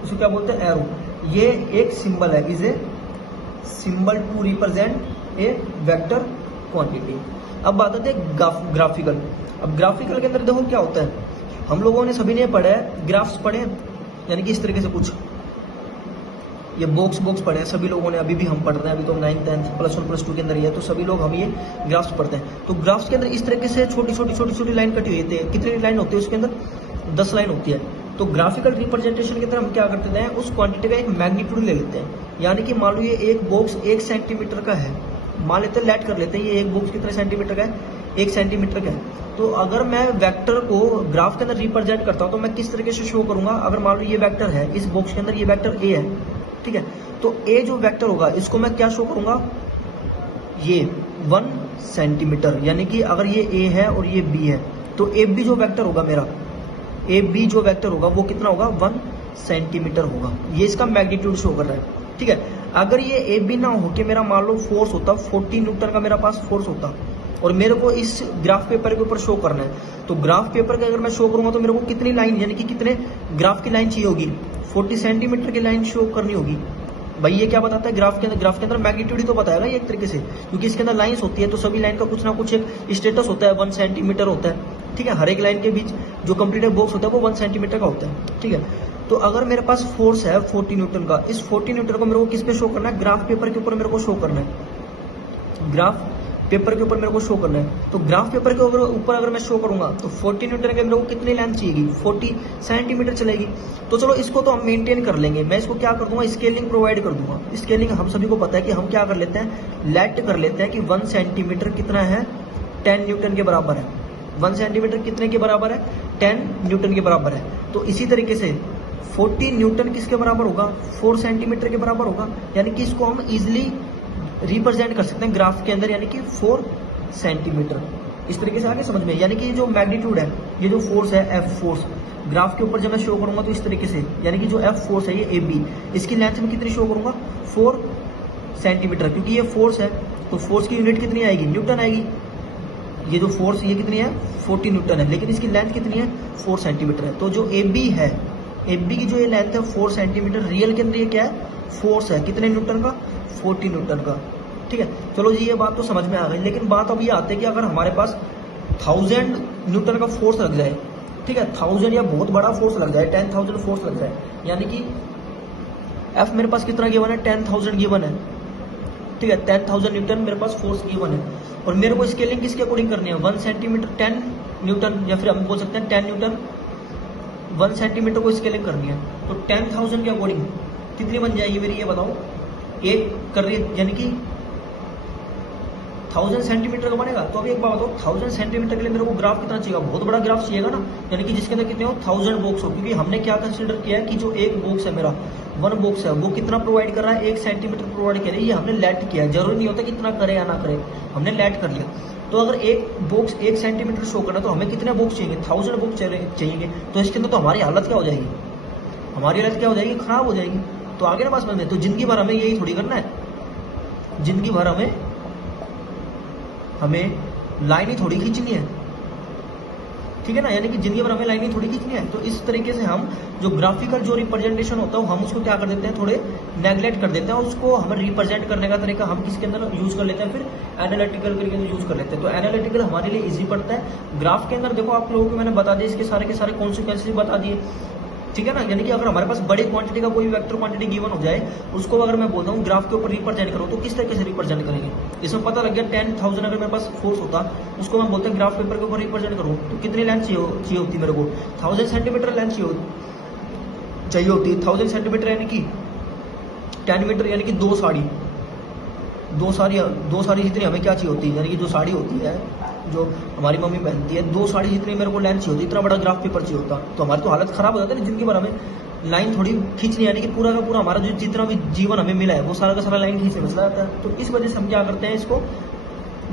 इसको क्या बोलते हैं, एरो। ये एक सिंबल है, is a symbol to represent a vector quantity. अब बात आती है ग्राफिकल। अब ग्राफिकल के अंदर देखो क्या होता है, हम लोगों ने सभी ने पढ़ा है, ग्राफ्स पढ़े हैं, यानी कि इस तरीके से कुछ ये बॉक्स पढ़े हैं सभी लोगों ने, अभी भी हम पढ़ रहे हैं, अभी तो 9th 10th +1 +2 के अंदर ही है, तो सभी लोग हम ये ग्राफ्स पढ़ते हैं। तो ग्राफ्स के अंदर इस तरीके से छोटी छोटी लाइन कटी हुई होती है। कितनी लाइन होती है उसके अंदर, 10 लाइन होती है। तो ग्राफिकल रिप्रेजेंटेशन के अंदर हम क्या करते हैं, उस क्वांटिटी का एक मैग्नीट्यूड ले लेते हैं। यानी कि मान लो ये एक बॉक्स 1 सेंटीमीटर का है, मान लेते हैं, लेट कर लेते हैं, ये एक बॉक्स कितने सेंटीमीटर का है, 1 सेंटीमीटर का है। तो अगर मैं वेक्टर को ग्राफ के अंदर रिप्रेजेंट करता हूं तो मैं किस तरीके से शो करूंगा, अगर मान लो ये वेक्टर है, इस बॉक्स के अंदर ये वेक्टर ए है, ठीक है, तो ए जो वेक्टर होगा इसको मैं क्या शो करूंगा, ये 1 सेंटीमीटर। यानी कि अगर ये ए है और ये बी है, तो ए बी जो वेक्टर होगा मेरा, ए बी जो वेक्टर होगा वो कितना होगा, 1 सेंटीमीटर होगा। ये इसका मैग्नीट्यूड शो कर रहा है। ठीक है, अगर ये ए बी ना हो कि मेरा मान लो फोर्स होता 40 न्यूटन का मेरा पास फोर्स होता, और मेरे को इस ग्राफ पेपर के ऊपर शो करना है, तो ग्राफ पेपर के अगर मैं शो करूंगा तो मेरे को कितनी लाइन, यानी कि कितने ग्राफ की लाइन चाहिए होगी, 40 सेंटीमीटर की लाइन शो करनी होगी। भाई ये क्या बताता है, ग्राफ के अंदर मैग्नीट्यूड ही तो बताएगा ये एक तरीके से, क्योंकि इसके अंदर लाइंस होती है, तो सभी लाइन का कुछ ना कुछ एक स्टेटस होता है, 1 सेंटीमीटर होता है। ठीक है, हर एक लाइन के बीच जो कंप्लीटेड बॉक्स होता है वो 1 सेंटीमीटर का होता है। ठीक है, तो अगर मेरे पास फोर्स है 40 न्यूटन का, इस 40 न्यूटन को मेरे को किस पे शो करना है, ग्राफ पेपर के ऊपर मेरे को शो करना है, ग्राफ पेपर के ऊपर मेरे को शो करना है। तो ग्राफ पेपर के ऊपर अगर मैं शो करूंगा तो 40 न्यूटन के मेरे को कितनी लेंथ चाहिए, 40 सेंटीमीटर चलेगी। तो चलो इसको तो हम मेंटेन कर लेंगे, मैं इसको क्या कर दूंगा, स्केलिंग प्रोवाइड कर दूंगा। स्केलिंग हम सभी को पता है कि हम क्या कर लेते हैं, लेट कर लेते हैं कि 1 सेंटीमीटर कितना है, 10 न्यूटन के बराबर है। 1 सेंटीमीटर कितने के बराबर है, 10 न्यूटन के बराबर है। तो इसी तरीके से 40 न्यूटन किसके बराबर होगा, 4 सेंटीमीटर के बराबर होगा। यानी कि इसको हम इजिली रिप्रेजेंट कर सकते हैं ग्राफ के अंदर, यानी कि 4 सेंटीमीटर। इस तरीके से आगे समझ में, यानी कि जो मैग्नीट्यूड है, ये जो फोर्स है एफ फोर्स, ग्राफ के ऊपर जब मैं शो करूंगा तो इस तरीके से, यानी कि जो एफ फोर्स है ये ए बी, इसकी लेंथ में कितनी शो करूंगा, 4 सेंटीमीटर। क्योंकि ये फोर्स है तो फोर्स की यूनिट कितनी आएगी, न्यूटन आएगी। ये जो फोर्स ये कितनी है, 40 न्यूटन है, लेकिन इसकी लेंथ कितनी है, 4 सेंटीमीटर है। तो जो ए बी है, ए बी की जो ये लेंथ है 4 सेंटीमीटर, रियल के अंदर ये क्या है, फोर्स है, कितने न्यूटन का, 40 न्यूटन का। ठीक है, चलो जी ये बात तो समझ में आ गई। लेकिन बात अब ये आती है कि अगर हमारे पास 1000 न्यूटन का फोर्स लग जाए, ठीक है, 1000 या बहुत बड़ा फोर्स लग जाए, 10,000 फोर्स लग जाए, यानी कि एफ मेरे पास कितना गिवन है, 10,000 गिवन है। ठीक है, 10,000 न्यूटन मेरे पास फोर्स गिवन है, और मेरे को स्केलिंग किसके अकॉर्डिंग करनी है, 1 सेंटीमीटर 10 न्यूटन, या फिर हम बोल सकते हैं 10 न्यूटन 1 सेंटीमीटर को स्केलिंग करनी है। तो 10,000 के अकॉर्डिंग कितनी बन जाएगी मेरी, ये बताओ, एक कर रही है, यानी कि 1000 सेंटीमीटर का बनेगा। तो अभी एक बात बताओ, 1000 सेंटीमीटर के लिए मेरे को ग्राफ कितना चाहिए, बहुत बड़ा ग्राफ चाहिएगा ना, यानी कि जिसके अंदर कितने हो, 1000 बॉक्स हो। क्योंकि हमने क्या कंसिडर किया है कि जो एक बॉक्स है मेरा, 1 बॉक्स है, वो कितना प्रोवाइड कर रहा है, 1 सेंटीमीटर प्रोवाइड कर रहा है। ये हमने लेट किया है, जरूरी नहीं होता कितना करे या ना करे, हमने लेट कर लिया। तो अगर एक बॉक्स 1 सेंटीमीटर शो करना, तो हमें कितने बॉक्स चाहिए, 1000 बॉक्स चाहिए। तो इसके अंदर तो हमारी हालत क्या हो जाएगी, हमारी हालत क्या हो जाएगी, खराब हो जाएगी। तो आगे ना बात में, तो जिंदगी भर हमें यही थोड़ी करना है, जिंदगी भर हमें लाइन ही थोड़ी खींचनी है। ठीक है ना, यानी कि जिंदगी भर हमें लाइन ही थोड़ी खींचनी है। तो इस तरीके से हम जो ग्राफिकल जो रिप्रेजेंटेशन होता है, हम उसको क्या कर देते हैं, थोड़े नेग्लेक्ट कर देते हैं, और उसको हमें रिप्रेजेंट करने का तरीका हम किसके अंदर यूज कर लेते हैं, फिर एनालिटिकल करके यूज कर लेते हैं। तो एनालिटिकल हमारे लिए इजी पड़ता है। ग्राफ के अंदर देखो आप लोगों को मैंने बता दिया, इसके सारे के सारे कॉन्सिक्वेंसेस बता दिए। ठीक है ना, यानी कि अगर हमारे पास बड़ी क्वांटिटी का कोई वेक्टर क्वांटिटी गिवन हो जाए, उसको अगर मैं बोलता हूँ ग्राफ के ऊपर रिप्रेजेंट करो, तो किस तरीके से रिप्रेजेंट करेंगे, इसमें पता लग गया 10,000 अगर मेरे पास फोर्स होता, उसको मैं बोलते हैं ग्राफ पेपर के ऊपर रिप्रेजेंट करूँ, तो कितनी लेंथ चाहिए होती मेरे को, 1000 सेंटीमीटर लेंथ चाहिए होती है। 1000 सेंटीमीटर यानी कि 10 मीटर, यानी कि 2 साड़ी, दो साड़ी जितनी हमें क्या चाहिए होती है, यानी कि जो साड़ी होती है जो हमारी मम्मी पहनती है, 2 साड़ी जितनी मेरे को लेंथ चाहिए होती है, इतना बड़ा ग्राफ पेपर चाहिए होता, तो हमारी तो हालत खराब हो जाती है ना जिंदगी भर। हमें लाइन थोड़ी खींचनी, यानी कि पूरा का पूरा हमारा जो जितना भी जीवन हमें मिला है वो सारा का सारा लाइन खींचने में चला जाता है। तो इस वजह से हम क्या करते हैं, इसको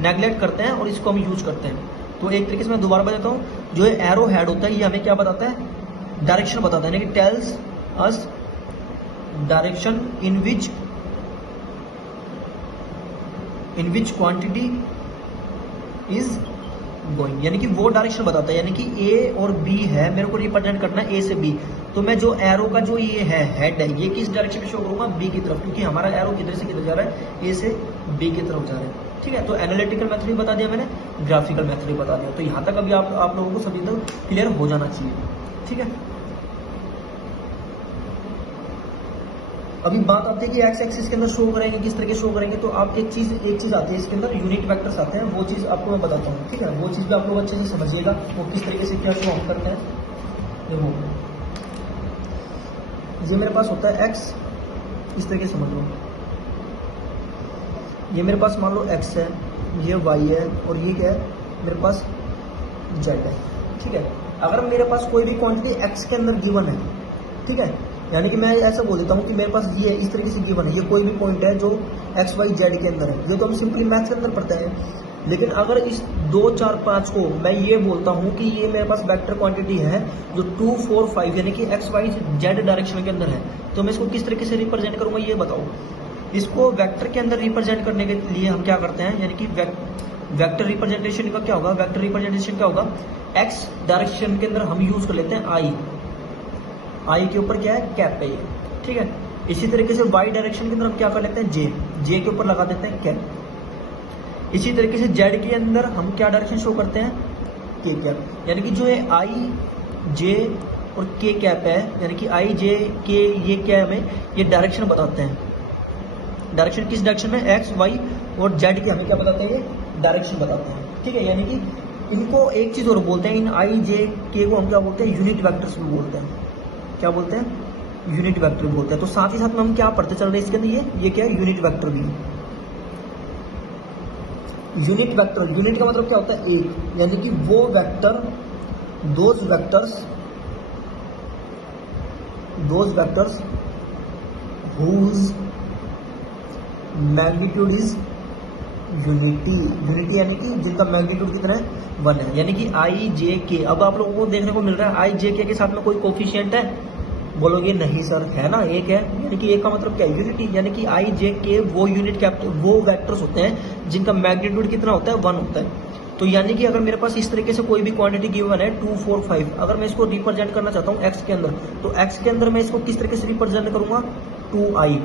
नेग्लेक्ट करते हैं और इसको हम यूज करते हैं। तो एक तरीके से मैं दोबारा बताता हूँ, जो ये एरो हेड होता है ये हमें क्या बताता है, डायरेक्शन बताता है, यानी कि tells us direction in which quantity is going, यानी कि वो डायरेक्शन बताता है। यानी कि ए और बी है, मेरे को रिप्रेजेंट करना है ए से बी, तो मैं जो एरो का जो ये है हेड है ये किस डायरेक्शन में शो करूंगा, बी की तरफ, क्योंकि हमारा एरो किधर से किधर जा रहा है, ए से बी की तरफ जा रहा है। ठीक है, तो एनालिटिकल मेथड भी बता दिया मैंने, ग्राफिकल मेथड भी बता दिया, तो यहाँ तक अभी आप लोगों को सभी तक क्लियर हो जाना चाहिए। ठीक है, अभी बात आती है कि एक्स एक्सिस के अंदर शो करेंगे, किस तरह के शो करेंगे। तो आप एक चीज आती है इसके अंदर, यूनिट वेक्टर्स आते हैं, वो चीज आपको मैं बताता हूँ। ठीक है, वो चीज भी आप लोग अच्छे से समझिएगा, वो किस तरीके से क्या शो हम करते हैं। देखो ये मेरे पास होता है एक्स, इस तरीके से समझ लो, ये मेरे पास मान लो एक्स है, ये वाई है, और ये क्या है मेरे पास जेड है। ठीक है, अगर मेरे पास कोई भी क्वांटिटी एक्स के अंदर गिवन है, ठीक है, यानी कि मैं ऐसा बोल देता हूँ कि मेरे पास ये इस तरीके से गिवन है, ये कोई भी पॉइंट है जो एक्स वाई जेड के अंदर है, ये तो हम सिंपली मैथ्स के अंदर पढ़ते हैं। लेकिन अगर इस 2 4 5 को मैं ये बोलता हूँ कि ये मेरे पास वेक्टर क्वांटिटी है जो 2 4 5 यानी कि एक्स वाई जेड डायरेक्शन के अंदर है, तो मैं इसको किस तरीके से रिप्रेजेंट करूंगा ये बताओ। इसको वेक्टर के अंदर रिप्रेजेंट करने के लिए हम क्या करते हैं, यानी कि वेक्टर रिप्रेजेंटेशन का क्या होगा, वेक्टर रिप्रेजेंटेशन क्या होगा, एक्स डायरेक्शन के अंदर हम यूज कर लेते हैं आई के ऊपर क्या है, कैप है ये। ठीक है, इसी तरीके से वाई डायरेक्शन के अंदर हम क्या कर लेते हैं, जे के ऊपर लगा देते हैं कैप। इसी तरीके से जेड के अंदर हम क्या डायरेक्शन शो करते हैं, के कैप, यानी कि जो है आई जे और के कैप है, यानी कि आई जे के ये क्या है, हमें ये डायरेक्शन बताते हैं। डायरेक्शन किस डायरेक्शन में, एक्स वाई और जेड के हमें क्या बताते हैं, ये डायरेक्शन बताते हैं। ठीक है, यानी कि इनको एक चीज और बोलते हैं, इन आई जे के को हम क्या बोलते हैं, यूनिट वेक्टर्स भी बोलते हैं। क्या बोलते हैं, यूनिट वेक्टर बोलते हैं। तो साथ ही साथ में हम क्या पढ़ते चल रहे हैं इसके अंदर, ये क्या है, यूनिट वेक्टर भी। यूनिट वेक्टर, यूनिट का मतलब क्या होता है, एक, यानी कि वो vector, those vectors whose magnitude is unity यानी कि जिनका मैग्नीट्यूड कितना है, 1 है, यानी कि आई जे के। अब आप लोगों को देखने को मिल रहा है आई जे के साथ में कोई कोफिशिएंट है, बोलोगे नहीं सर, है ना, एक है, यानी कि एक का मतलब क्या है, यूनिटी, यानी कि आई जे के वो वो वेक्टर्स होते हैं जिनका मैग्नीट्यूड कितना होता है, 1 होता है। तो यानी कि अगर मेरे पास इस तरीके से कोई भी क्वांटिटी गिवन है 2 4 5, अगर मैं इसको रिप्रेजेंट करना चाहता हूँ एक्स के अंदर, तो एक्स के अंदर मैं इसको किस तरीके से रिप्रेजेंट करूंगा, 2i,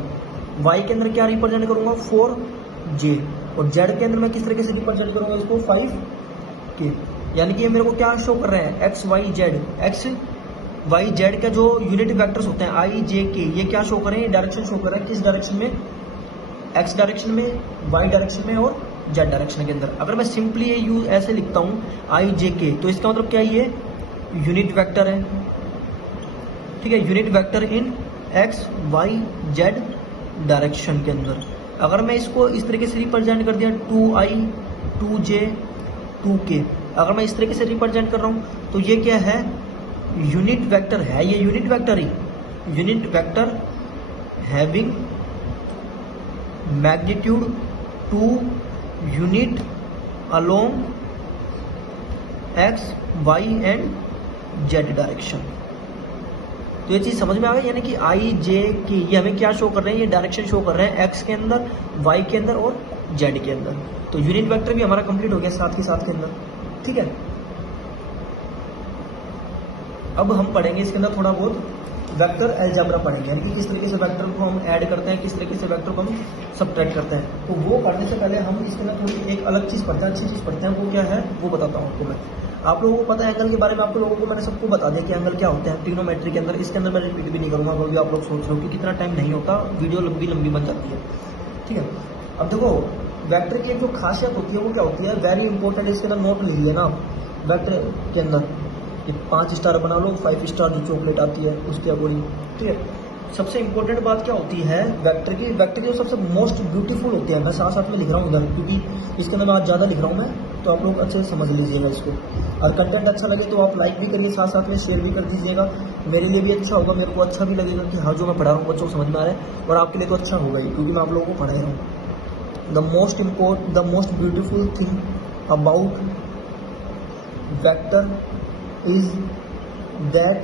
वाई के अंदर क्या रिप्रेजेंट करूंगा, 4j, और जेड के अंदर मैं किस तरीके से रिप्रेजेंट करूंगा इसको, 5k। यानी कि ये मेरे को क्या शो कर रहे हैं, एक्स वाई जेड का जो यूनिट वेक्टर्स होते हैं आई जे के, ये क्या शो कर रहे हैं, डायरेक्शन शो कर रहे हैं, किस डायरेक्शन में, एक्स डायरेक्शन में, वाई डायरेक्शन में और जेड डायरेक्शन के अंदर। अगर मैं सिंपली ये ऐसे लिखता हूं आई जे के, तो इसका मतलब क्या है, ये यूनिट वेक्टर है। ठीक है, यूनिट वेक्टर इन एक्स वाई जेड डायरेक्शन के अंदर। अगर मैं इसको इस तरीके से रिप्रेजेंट कर दिया 2i 2j 2k, अगर मैं इस तरीके से रिप्रेजेंट कर रहा हूं तो ये क्या है, यूनिट वेक्टर है, ये यूनिट वेक्टर ही, unit vector having magnitude 2 unit along X Y and Z direction. तो ये चीज समझ में आ गई, यानी कि आई जे के ये हमें क्या शो कर रहे हैं, ये डायरेक्शन शो कर रहे हैं एक्स के अंदर, वाई के अंदर और जेड के अंदर। तो यूनिट वेक्टर भी हमारा कंप्लीट हो गया साथ के साथ के अंदर। ठीक है, अब हम पढ़ेंगे इसके अंदर थोड़ा बहुत वेक्टर अलजेब्रा पढ़ेंगे, यानी कि किस तरीके से वेक्टर को हम ऐड करते हैं, किस तरीके से वेक्टर को हम सब्ट्रैक्ट करते हैं। तो वो पढ़ने से पहले हम इसके अंदर थोड़ी एक अलग चीज पढ़ते हैं, अच्छी चीज पढ़ते हैं, वो क्या है वो बताता हूँ आपको मैं। आप लोगों को पता है एंगल के बारे में, आप लोगों को मैंने सबको बता दिया कि एंगल क्या होते हैं ट्रिग्नोमेट्री के अंदर। इसके अंदर मैं रिपीट भी नहीं करूंगा, क्योंकि आप लोग सोच रहे हो कि कितना टाइम नहीं होता, वीडियो लंबी बन जाती है। ठीक है, अब देखो वेक्टर की एक जो खासियत होती है वो क्या होती है, वेरी इंपॉर्टेंट, इसके अंदर नोट लिख लेना। वेक्टर के अंदर ये 5 स्टार बना लो, 5 स्टार जो चॉकलेट आती है उसके अकॉर्डिंग। ठीक है, सबसे इंपॉर्टेंट बात क्या होती है वेक्टर की, वेक्टर की जो सबसे मोस्ट ब्यूटीफुल होती है, मैं साथ साथ में लिख रहा हूँ उधर क्योंकि इसके अंदर मैं आज ज़्यादा लिख रहा हूँ मैं, तो आप लोग अच्छे से समझ लीजिएगा इसको। और कंटेंट अच्छा लगे तो आप लाइक भी करिए, साथ साथ में शेयर भी कर दीजिएगा, मेरे लिए भी अच्छा होगा, मेरे को अच्छा भी लगेगा कि हाँ जो मैं पढ़ा रहा हूँ बच्चों को समझ में आ रहा है, और आपके लिए तो अच्छा होगा ही क्योंकि मैं आप लोगों को पढ़ा रहा हूँ। The most beautiful thing about vector is that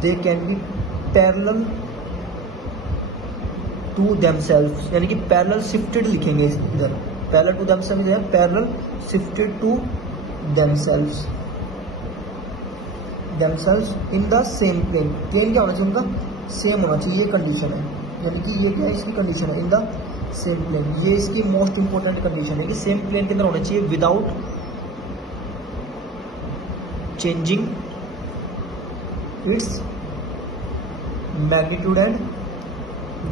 they can be parallel to themselves, यानी कि पैरेलल शिफ्टेड लिखेंगे इधर, पैरेलल टू देमसेल्व्स है, parallel shifted to themselves in the same plane. Plane क्या होना चाहिए उनका, सेम होना चाहिए, ये कंडीशन है, यानी कि ये क्या है इसकी कंडीशन है, इन द सेम प्लेन, ये इसकी मोस्ट इंपॉर्टेंट कंडीशन है कि सेम प्लेन के अंदर होना चाहिए without changing its magnitude and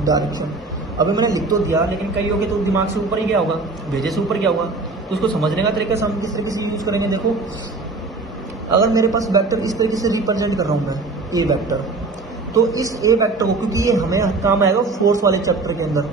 direction. अभी मैंने लिख तो दिया लेकिन कई होगे तो दिमाग से ऊपर ही गया होगा, भेजे से ऊपर गया होगा, तो उसको समझने का तरीका हम किस तरीके से यूज करेंगे। देखो अगर मेरे पास वेक्टर इस तरीके से रिप्रेजेंट कर रहा हूँ मैं ए वेक्टर, तो इस ए वेक्टर को, क्योंकि ये हमें काम आएगा फोर्स वाले चैप्टर के अंदर,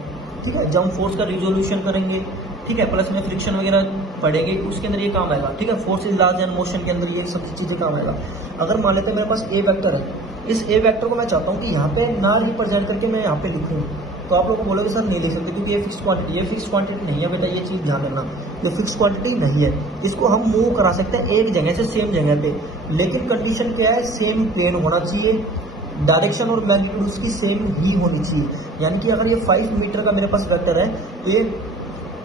ठीक है, जब हम फोर्स का रिजोल्यूशन करेंगे, ठीक है, प्लस में फ्रिक्शन वगैरह पढ़ेंगे उसके अंदर ये काम आएगा, ठीक है, force is large and motion के अंदर ये सब चीज़ें काम आएगा। अगर मान लेते हैं मेरे पास ए वेक्टर है, इस ए वेक्टर को मैं चाहता हूँ कि यहाँ पे ना रिप्रेजेंट करके मैं यहाँ पे लिखूँ, तो आप लोग को बोलोगे सर नहीं लिख सकते क्योंकि ये फिक्स क्वांटिटी, ये फिक्स क्वांटिटी नहीं है बेटा, ये चीज़ ध्यान रखना, ये फिक्स क्वांटिटी नहीं है, इसको हम मूव करा सकते हैं एक जगह से सेम जगह पे, लेकिन कंडीशन क्या है, सेम प्लेन होना चाहिए, डायरेक्शन और मैग्नीट्यूड उसकी सेम ही होनी चाहिए। यानी कि अगर ये 5 मीटर का मेरे पास वेक्टर है तो ये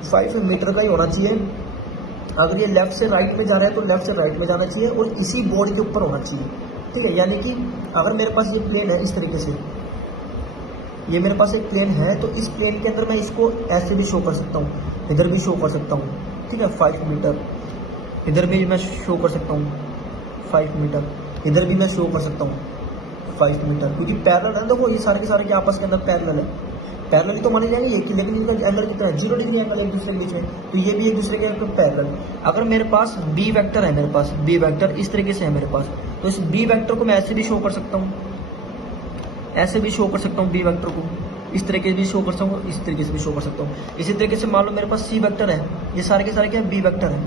5 मीटर का ही होना चाहिए, अगर ये लेफ्ट से राइट में जा रहा है तो लेफ्ट से राइट में जाना चाहिए और इसी बोर्ड के ऊपर होना चाहिए, ठीक है। यानी कि अगर मेरे पास ये प्लेन है इस तरीके से, ये मेरे पास एक प्लेन है, तो इस प्लेन के अंदर मैं इसको ऐसे भी शो कर सकता हूँ, इधर भी शो कर सकता हूँ, ठीक है, 5 मीटर, इधर भी मैं शो कर सकता हूँ 5 मीटर, इधर भी मैं शो कर सकता हूँ 5 मीटर, क्योंकि पैरेलल है। देखो ये सारे के सारे के आपस के अंदर पैरेलल है, पैरेलल ही तो माने जाएंगे ये, लेकिन इनका एंगल कितना है, 0 डिग्री एंगल एक दूसरे के बीच में, तो ये भी एक दूसरे के पैरेलल। अगर मेरे पास बी वेक्टर है, मेरे पास बी वेक्टर इस तरीके से है मेरे पास, तो इस बी वेक्टर को मैं ऐसे भी शो कर सकता हूँ, ऐसे भी शो कर सकता हूँ बी वेक्टर को, इस तरीके से भी शो कर सकता हूँ, इस तरीके से भी शो कर सकता हूँ। इसी तरीके से मान लो मेरे पास सी वेक्टर है, ये सारे के सारे क्या है, बी वेक्टर है,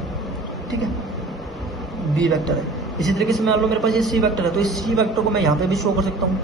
ठीक है, बी वेक्टर है। इसी तरीके से मान लो मेरे पास ये सी वेक्टर है, तो इस सी वेक्टर को मैं यहाँ पे भी शो कर सकता हूँ,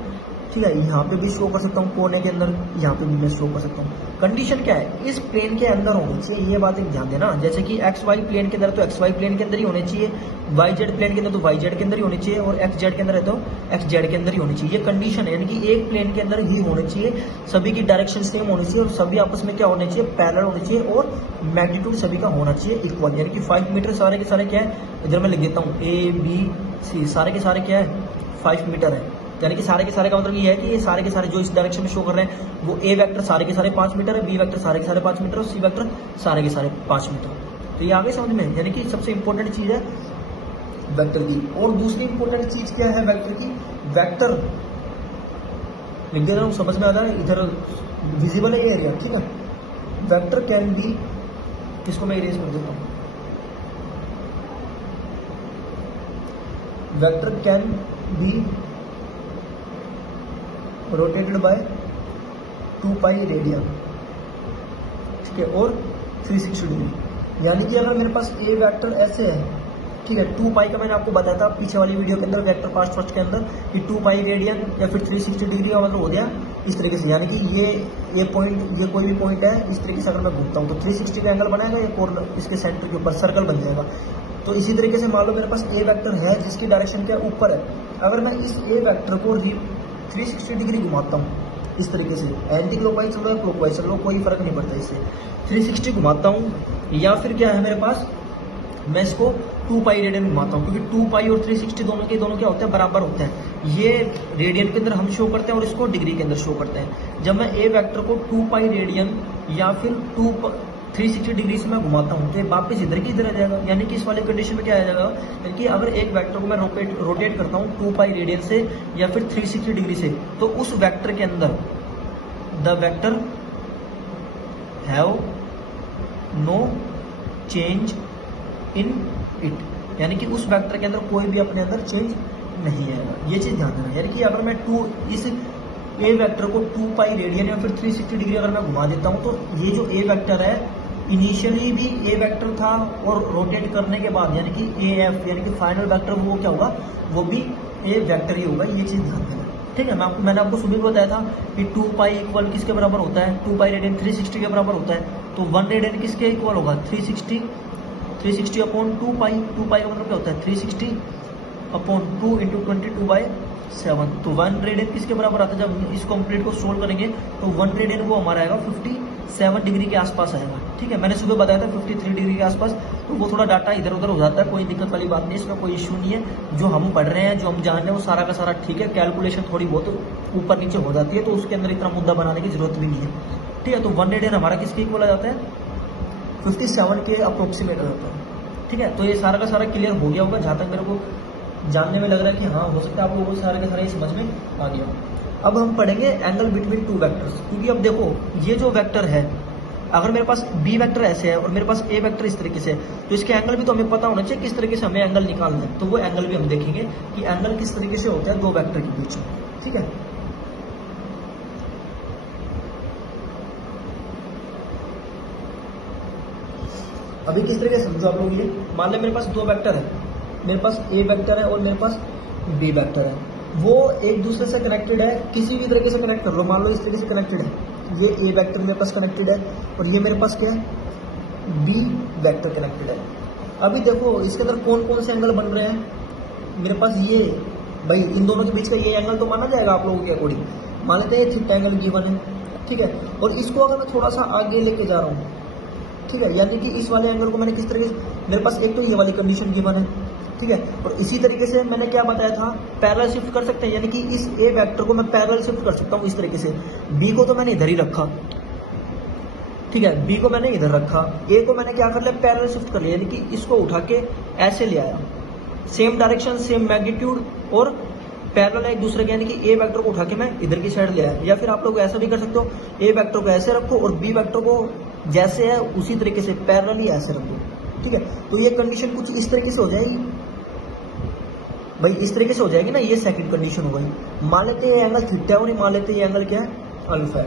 ठीक है, यहाँ पे भी शो कर सकता हूँ कोने के अंदर, यहाँ पे भी मैं शो कर सकता हूँ। कंडीशन क्या है, इस प्लेन के अंदर होनी चाहिए, ये बात एक ध्यान देना। जैसे कि एक्स वाई प्लेन के अंदर तो एक्स वाई प्लेन के अंदर ही होने चाहिए, वाई जेड प्लेन के अंदर तो वाई जेड के अंदर ही होनी चाहिए, और एक्स जेड के अंदर है तो एक्स जेड के अंदर ही होनी चाहिए। ये कंडीशन है, यानी कि एक प्लेन के अंदर ही होने चाहिए, सभी की डायरेक्शन सेम होनी चाहिए और सभी आपस में क्या होने चाहिए, पैरेलल होने चाहिए, और मैग्नीट्यूड सभी का होना चाहिए इक्वल। यानी कि 5 मीटर सारे के सारे क्या है, इधर मैं लिख देता हूँ ए बी सी, सारे के सारे क्या है 5 मीटर है। यानी कि सारे के सारे का मतलब ये है कि ये सारे के सारे जो इस डायरेक्शन में शो कर रहे हैं वो ए वेक्टर सारे के सारे 5 मीटर है, बी वेक्टर सारे के सारे 5 मीटर और सी वेक्टर सारे के सारे 5 मीटर। तो ये आगे समझ में, यानी कि सबसे इंपॉर्टेंट चीज है वेक्टर की। और दूसरी इंपॉर्टेंट चीज क्या है वेक्टर की, वेक्टर लिख दे रहा हूँ, समझ में आ रहा है, इधर विजिबल है ये एरिया, ठीक है। वेक्टर कैन बी, इसको मैं इरेज कर देता हूँ, vector can be rotated bye 2 pi radian, ठीक है, और 360 डिग्री। यानी कि अगर मेरे पास ए वेक्टर ऐसे है, ठीक है, 2 पाई का मैंने आपको बताया था पीछे वाली वीडियो के अंदर वेक्टर पार्ट फर्स्ट के अंदर कि 2 पाई रेडियन या फिर 360 डिग्री का मतलब हो गया इस तरीके से। यानी कि ये पॉइंट, ये कोई भी पॉइंट है, इस तरीके से अगर मैं घूमता हूँ तो 360 का एंगल बनाएगा, ये कॉर्नर इसके सेंटर के ऊपर सर्कल बन जाएगा। तो इसी तरीके से मान लो मेरे पास ए वेक्टर है जिसकी डायरेक्शन क्या ऊपर है, अगर मैं इस ए वेक्टर को 360 डिग्री घुमाता हूँ इस तरीके से, एंटी क्लॉकवाइज चल रहा है क्लॉकवाइज चल रहा है, कोई फर्क नहीं पड़ता इससे, 360 घुमाता हूँ, या फिर क्या है मेरे पास, मैं इसको 2 पाई रेडियन घुमाता हूँ, क्योंकि 2 पाई और 360 दोनों क्या होते हैं, बराबर होते हैं। ये रेडियन के अंदर हम शो करते हैं और इसको डिग्री के अंदर शो करते हैं। जब मैं ए वेक्टर को 2 पाई रेडियन या फिर 360 डिग्री से मैं घुमाता हूँ तो वापस इधर की इधर आ जाएगा। यानी कि इस वाले कंडीशन में क्या आ जाएगा, यानी कि अगर एक वेक्टर को मैं रोटेट करता हूँ 2 पाई रेडियन से या फिर 360 डिग्री से, तो उस वेक्टर के अंदर the vector have no change in it, यानी कि उस वेक्टर के अंदर कोई भी अपने अंदर चेंज नहीं आएगा, ये चीज़ ध्यान देना। यानी कि अगर मैं इस ए वेक्टर को 2 पाई रेडियन या फिर 360 डिग्री अगर मैं घुमा देता हूँ, तो ये जो ए वेक्टर है इनिशियली भी ए वेक्टर था और रोटेट करने के बाद यानी कि ए एफ यानी कि फाइनल वेक्टर वो क्या होगा, वो भी ए वेक्टर ही होगा। ये चीज़ ध्यान देना, ठीक है। मैंने आपको सुबह बताया था कि 2 पाई इक्वल किसके बराबर होता है, 2 पाई रेडियन 360 के बराबर होता है। तो 1 रेडियन किसके इक्वल होगा, 360 अपॉन 2 पाई। 2 पाई का मतलब क्या होता है, 360 अपॉन 2 इंटू 22/7। तो 1 रेडियन किसके बराबर आता है, जब इस कंप्लीट को सोल्व करेंगे तो 1 रेडियन वो हमारा आएगा 57 डिग्री के आसपास आएगा, ठीक है। मैंने सुबह बताया था 53 डिग्री के आसपास, तो वो थोड़ा डाटा इधर उधर हो जाता है, कोई दिक्कत वाली बात नहीं, इसमें कोई इशू नहीं है। जो हम पढ़ रहे हैं, जो हम जान रहे हैं, वो सारा का सारा ठीक है। कैलकुलेशन थोड़ी बहुत ऊपर नीचे हो जाती है, तो उसके अंदर इतना मुद्दा बनाने की जरूरत भी नहीं है, ठीक है। तो 1 रेडियन हमारा किसके इक्वल आ जाता है, 57 के अप्रोक्सीमेट आ जाता है, ठीक है। तो ये सारा का सारा क्लियर हो गया होगा, जहाँ तक मेरे को जानने में लग रहा है कि हाँ हो सकता है आप लोगों को सारे का सारा ये समझ में आ गया। अब हम पढ़ेंगे एंगल बिटवीन 2 वेक्टर्स, क्योंकि अब देखो ये जो वेक्टर है, अगर मेरे पास बी वेक्टर ऐसे है और मेरे पास ए वेक्टर इस तरीके से है, तो इसके एंगल भी तो हमें पता होना चाहिए किस तरीके से हमें एंगल निकालना है। तो वो एंगल भी हम देखेंगे कि एंगल किस तरीके से होता है 2 वेक्टर के बीच में, ठीक है। अभी किस तरीके से समझो आप लोग, ये मान लें मेरे पास 2 वेक्टर है, मेरे पास ए वेक्टर है और मेरे पास बी वेक्टर है, वो एक दूसरे से कनेक्टेड है, किसी भी तरीके से कनेक्ट कर लो। मान लो इस तरीके से कनेक्टेड है, ये ए वेक्टर मेरे पास कनेक्टेड है और ये मेरे पास क्या है, बी वेक्टर कनेक्टेड है। अभी देखो इसके अंदर कौन कौन से एंगल बन रहे हैं, मेरे पास ये भाई इन दोनों के बीच का ये एंगल तो माना जाएगा आप लोगों के अकॉर्डिंग, मान लेते हैं थीटा एंगल गिवन है, ठीक है। और इसको अगर मैं थोड़ा सा आगे लेके जा रहा हूँ, ठीक है, यानी कि इस वाले एंगल को मैंने किस तरीके से, मेरे पास एक तो ये वाली कंडीशन गिवन है, ठीक है। और इसी तरीके से मैंने क्या बताया था, पैरेलल शिफ्ट कर सकते हैं, यानी कि इस ए वेक्टर को मैं पैरेलल शिफ्ट कर सकता हूँ इस तरीके से। बी को तो मैंने इधर ही रखा, ठीक है, बी को मैंने इधर रखा, ए को मैंने क्या कर लिया, पैरेलल शिफ्ट कर लिया, यानी कि इसको उठा के ऐसे ले आया, सेम डायरेक्शन सेम मैग्नीट्यूड और पैरेलल एक दूसरे के, यानी कि ए वेक्टर को उठा के मैं इधर की साइड ले आया। या फिर आप लोग ऐसा भी कर सकते हो, ए वेक्टर को ऐसे रखो और बी वेक्टर को जैसे है उसी तरीके से पैरेलल ही ऐसे रखो, ठीक है। तो ये कंडीशन कुछ इस तरीके से हो जाएगी भाई, इस तरीके से हो जाएगी ना, ये सेकंड कंडीशन हो गई। मान लेते हैं ये एंगल थीटा है और मान लेते हैं ये एंगल क्या है, अल्फा है।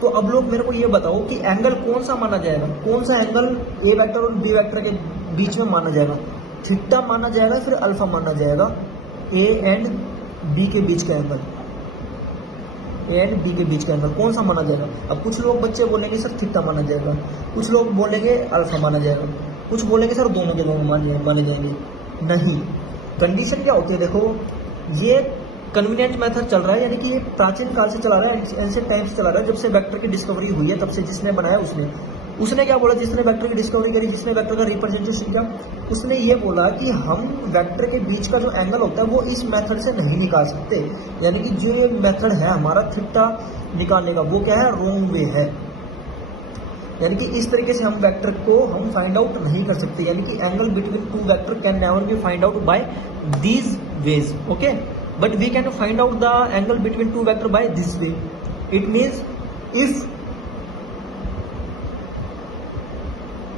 तो अब लोग मेरे को ये बताओ कि एंगल कौन सा माना जाएगा, कौन सा एंगल ए वेक्टर और बी वेक्टर के बीच में माना जाएगा, थीटा माना जाएगा फिर अल्फा माना जाएगा, ए एंड बी के बीच का एंगल, ए एंड बी के बीच का एंगल कौन सा माना जाएगा। अब कुछ लोग बच्चे बोलेंगे सर थीटा माना जाएगा, कुछ लोग बोलेंगे अल्फा माना जाएगा, कुछ बोलेंगे सर दोनों के दोनों माने जाएंगे। नहीं, कंडीशन क्या होती है, देखो ये कन्वीनियंट मेथड चल रहा है, यानी कि ये प्राचीन काल से चला रहा है, एंशिएंट टाइम से चला रहा है, जब से वेक्टर की डिस्कवरी हुई है तब से जिसने बनाया उसने क्या बोला, जिसने वेक्टर की डिस्कवरी करी, जिसने वेक्टर का रिप्रेजेंटेशन किया, उसने ये बोला कि हम वेक्टर के बीच का जो एंगल होता है वो इस मेथड से नहीं निकाल सकते, यानी कि जो ये मेथड है हमारा थीटा निकालने का वो क्या है, रॉन्ग वे है, यानी कि इस तरीके से हम वेक्टर को हम फाइंड आउट नहीं कर सकते, यानी कि angle between 2 vector can never be find out by these ways, okay, but we can find out the angle between 2 vector by this way. It means if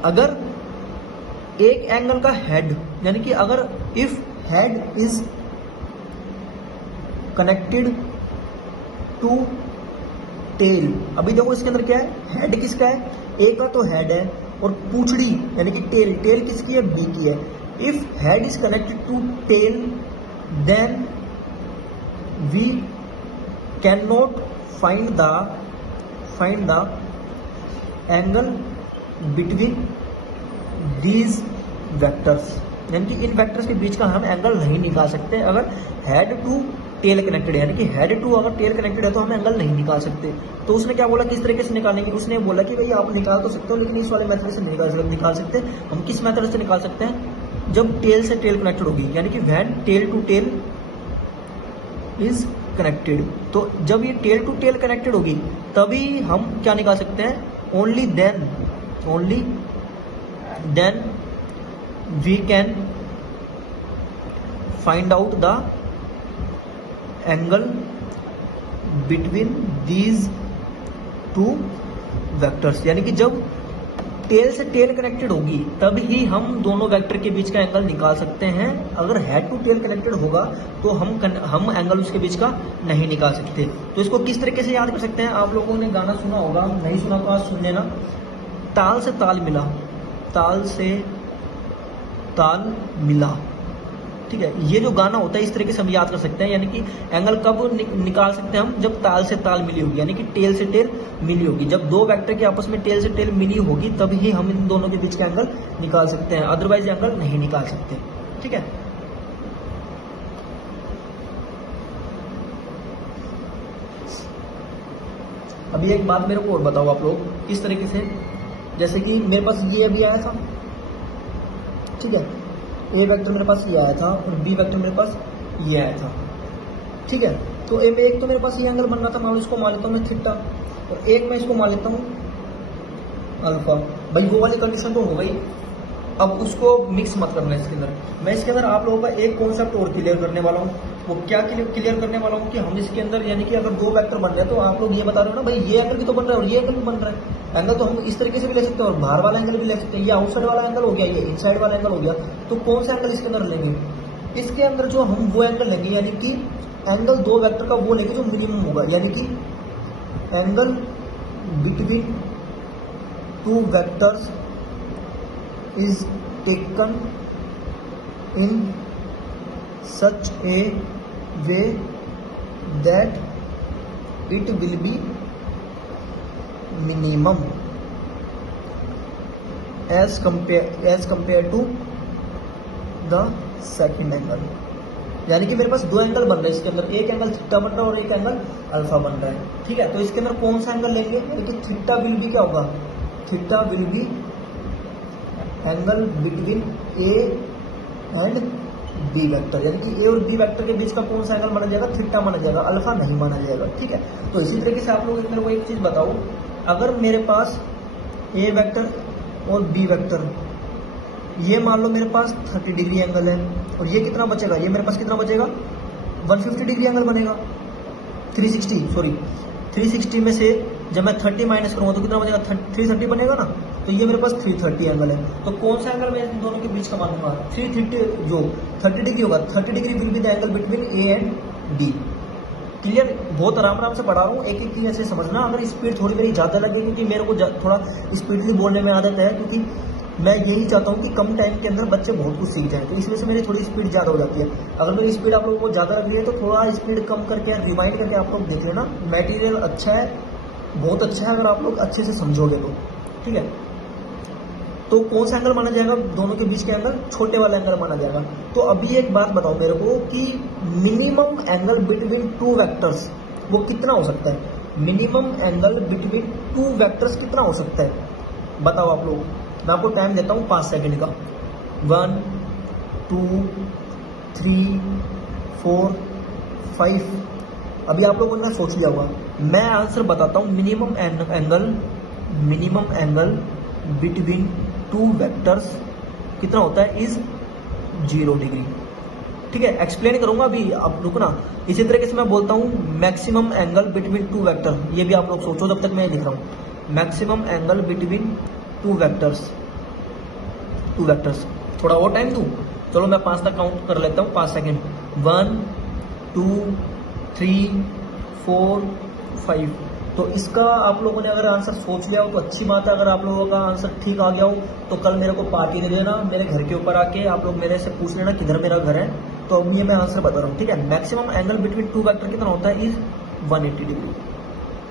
अगर एक एंगल का हेड, यानी कि अगर if head is connected to tail, अभी देखो इसके अंदर क्या है, हेड किसका है, ए का तो हेड है और पूंछड़ी यानी कि टेल किसकी है, बी की है। If head is connected to tail then we can not find the angle between these vectors, यानी कि इन वेक्टर्स के बीच का हम एंगल नहीं निकाल सकते अगर हेड टू टेल कनेक्टेड है, यानी कि हेड टू अगर टेल कनेक्टेड है तो हम एंगल नहीं निकाल सकते। तो उसने क्या बोला, किस तरीके से निकालेंगे, उसने बोला कि भाई आप निकाल तो सकते हो लेकिन इस वाले मेथड से नहीं निकाल सकते। हम किस मेथड से निकाल सकते हैं, जब टेल से टेल कनेक्टेड होगी, यानी कि when tail to tail is connected, तो जब ये टेल टू टेल कनेक्टेड होगी तभी हम क्या निकाल सकते हैं, only then we can find out the angle between these 2 vectors, यानी कि जब टेल से टेल कनेक्टेड होगी तब ही हम दोनों वेक्टर के बीच का एंगल निकाल सकते हैं। अगर हेड टू टेल कनेक्टेड होगा तो हम एंगल उसके बीच का नहीं निकाल सकते। तो इसको किस तरीके से याद कर सकते हैं, आप लोगों ने गाना सुना होगा, नहीं सुना तो आज सुन लेना। ताल से ताल मिला, ताल से ताल मिला, ठीक है। ये जो गाना होता है इस तरीके से हम याद कर सकते हैं, यानी कि एंगल कब निकाल सकते हैं हम, जब ताल से ताल मिली होगी, यानी कि टेल से टेल मिली होगी। जब दो वेक्टर की आपस में टेल से टेल मिली होगी तभी हम इन दोनों के बीच का एंगल निकाल सकते हैं, अदरवाइज एंगल नहीं निकाल सकते, ठीक है। अभी एक बात मेरे को और बताओ आप लोग, किस तरीके से, जैसे कि मेरे पास ये अभी आया था, ठीक है, ए वेक्टर मेरे पास ये आया था और बी वेक्टर मेरे पास ये आया था, ठीक है। तो एक तो मेरे पास ये एंगल बन रहा था, मान लो इसको मान लेता हूँ मैं थीटा, और एक मैं इसको मान लेता हूँ अल्फा। भाई वो वाली कंडीशन तो हो गई, अब उसको मिक्स मत करना इसके अंदर। मैं इसके अंदर आप लोगों का एक कॉन्सेप्ट और क्लियर करने वाला हूँ। वो क्या क्लियर करने वाला हूँ कि हम इसके अंदर, यानी कि अगर दो वेक्टर बन रहे हैं तो आप लोग ये बता रहे हो ना भाई ये एंगल भी तो बन रहा है और ये एंगल भी बन रहा है। एंगल तो हम इस तरीके से भी ले सकते हैं और बाहर वाला एंगल भी ले सकते हैं। ये आउटसाइड वाला एंगल हो गया, ये इनसाइड वाला एंगल हो गया। तो कौन सा एंगल इसके अंदर लेंगे, इसके अंदर जो हम वो एंगल लेंगे, यानी कि एंगल दो वेक्टर का वो लेंगे जो मिनिमम होगा, यानी कि angle between two vectors is taken in such a way that it will be minimum as compared to the second angle। यानी कि मेरे पास दो एंगल बन रहे हैं इसके अंदर, एक एंगल थीटा बन रहा है और एक एंगल अल्फा बन रहा है, ठीक है। तो इसके अंदर कौन सा एंगल लेंगे, यानी कि थीटा विल बी क्या होगा, theta will be angle between A and B vector, यानी कि ए और बी वेक्टर के बीच का कौन सा एंगल माना जाएगा, थीटा माना जाएगा, अल्फा नहीं माना जाएगा, ठीक है। तो इसी तरीके से आप लोग मेरे को एक चीज बताओ, अगर मेरे पास ए वेक्टर और बी वेक्टर, ये मान लो मेरे पास 30 डिग्री एंगल है और ये कितना बचेगा, ये मेरे पास कितना बचेगा 150 डिग्री एंगल बनेगा, 360 में से जब मैं 30 माइनस करूंगा तो कितना बनेगा, 330 बनेगा ना। तो ये मेरे पास 330 एंगल है। तो कौन सा एंगल मैं इन दोनों के बीच का मानूंगा, 330 जो 30 डिग्री होगा, 30 degree will be the angle between A and B. Clear, बहुत आराम से पढ़ा रहा हूँ, एक एक चीज ऐसे समझना। अगर स्पीड थोड़ी मेरी ज़्यादा लगे, क्योंकि मेरे को थोड़ा स्पीडली बोलने में आदत है, क्योंकि मैं यही चाहता हूँ कि कम टाइम के अंदर बच्चे बहुत कुछ सीख जाएं, तो इस वजह से मेरी थोड़ी स्पीड ज़्यादा हो जाती है। अगर मेरी स्पीड आप लोगों को ज़्यादा लग रही है तो थोड़ा स्पीड कम करके रिवाइंड करके आप लोग देख लेना। मटेरियल अच्छा है, बहुत अच्छा है, अगर आप लोग अच्छे से समझोगे तो, ठीक है। तो कौन सा एंगल माना जाएगा, दोनों के बीच का एंगल छोटे वाला एंगल माना जाएगा। तो अभी एक बात बताओ मेरे को कि minimum angle between two vectors वो कितना हो सकता है, minimum angle between two vectors कितना हो सकता है, बताओ आप लोग। मैं आपको टाइम देता हूँ 5 सेकंड का, 1 2 3 4 5। अभी आप लोगों ने सोच लिया होगा, मैं आंसर बताता हूँ। Minimum angle between two vectors कितना होता है, इज 0 डिग्री, ठीक है। एक्सप्लेन करूंगा अभी, आप रुकना। इसी तरीके से मैं बोलता हूँ maximum angle between two vector, ये भी आप लोग सोचो जब तक मैं लिख रहा हूँ। Maximum angle between two vectors, थोड़ा और टाइम दूं, चलो मैं 5 तक काउंट कर लेता हूँ, 5 सेकेंड, 1 2 3 4 5। तो इसका आप लोगों ने अगर आंसर सोच लिया हो तो अच्छी बात है। अगर आप लोगों का आंसर ठीक आ गया हो तो कल मेरे को पार्टी दे देना, मेरे घर के ऊपर आके आप लोग मेरे से पूछ लेना किधर मेरा घर है। तो अब ये मैं आंसर बता रहा हूँ, ठीक है। Maximum angle between two vector कितना होता है, इज 180 डिग्री,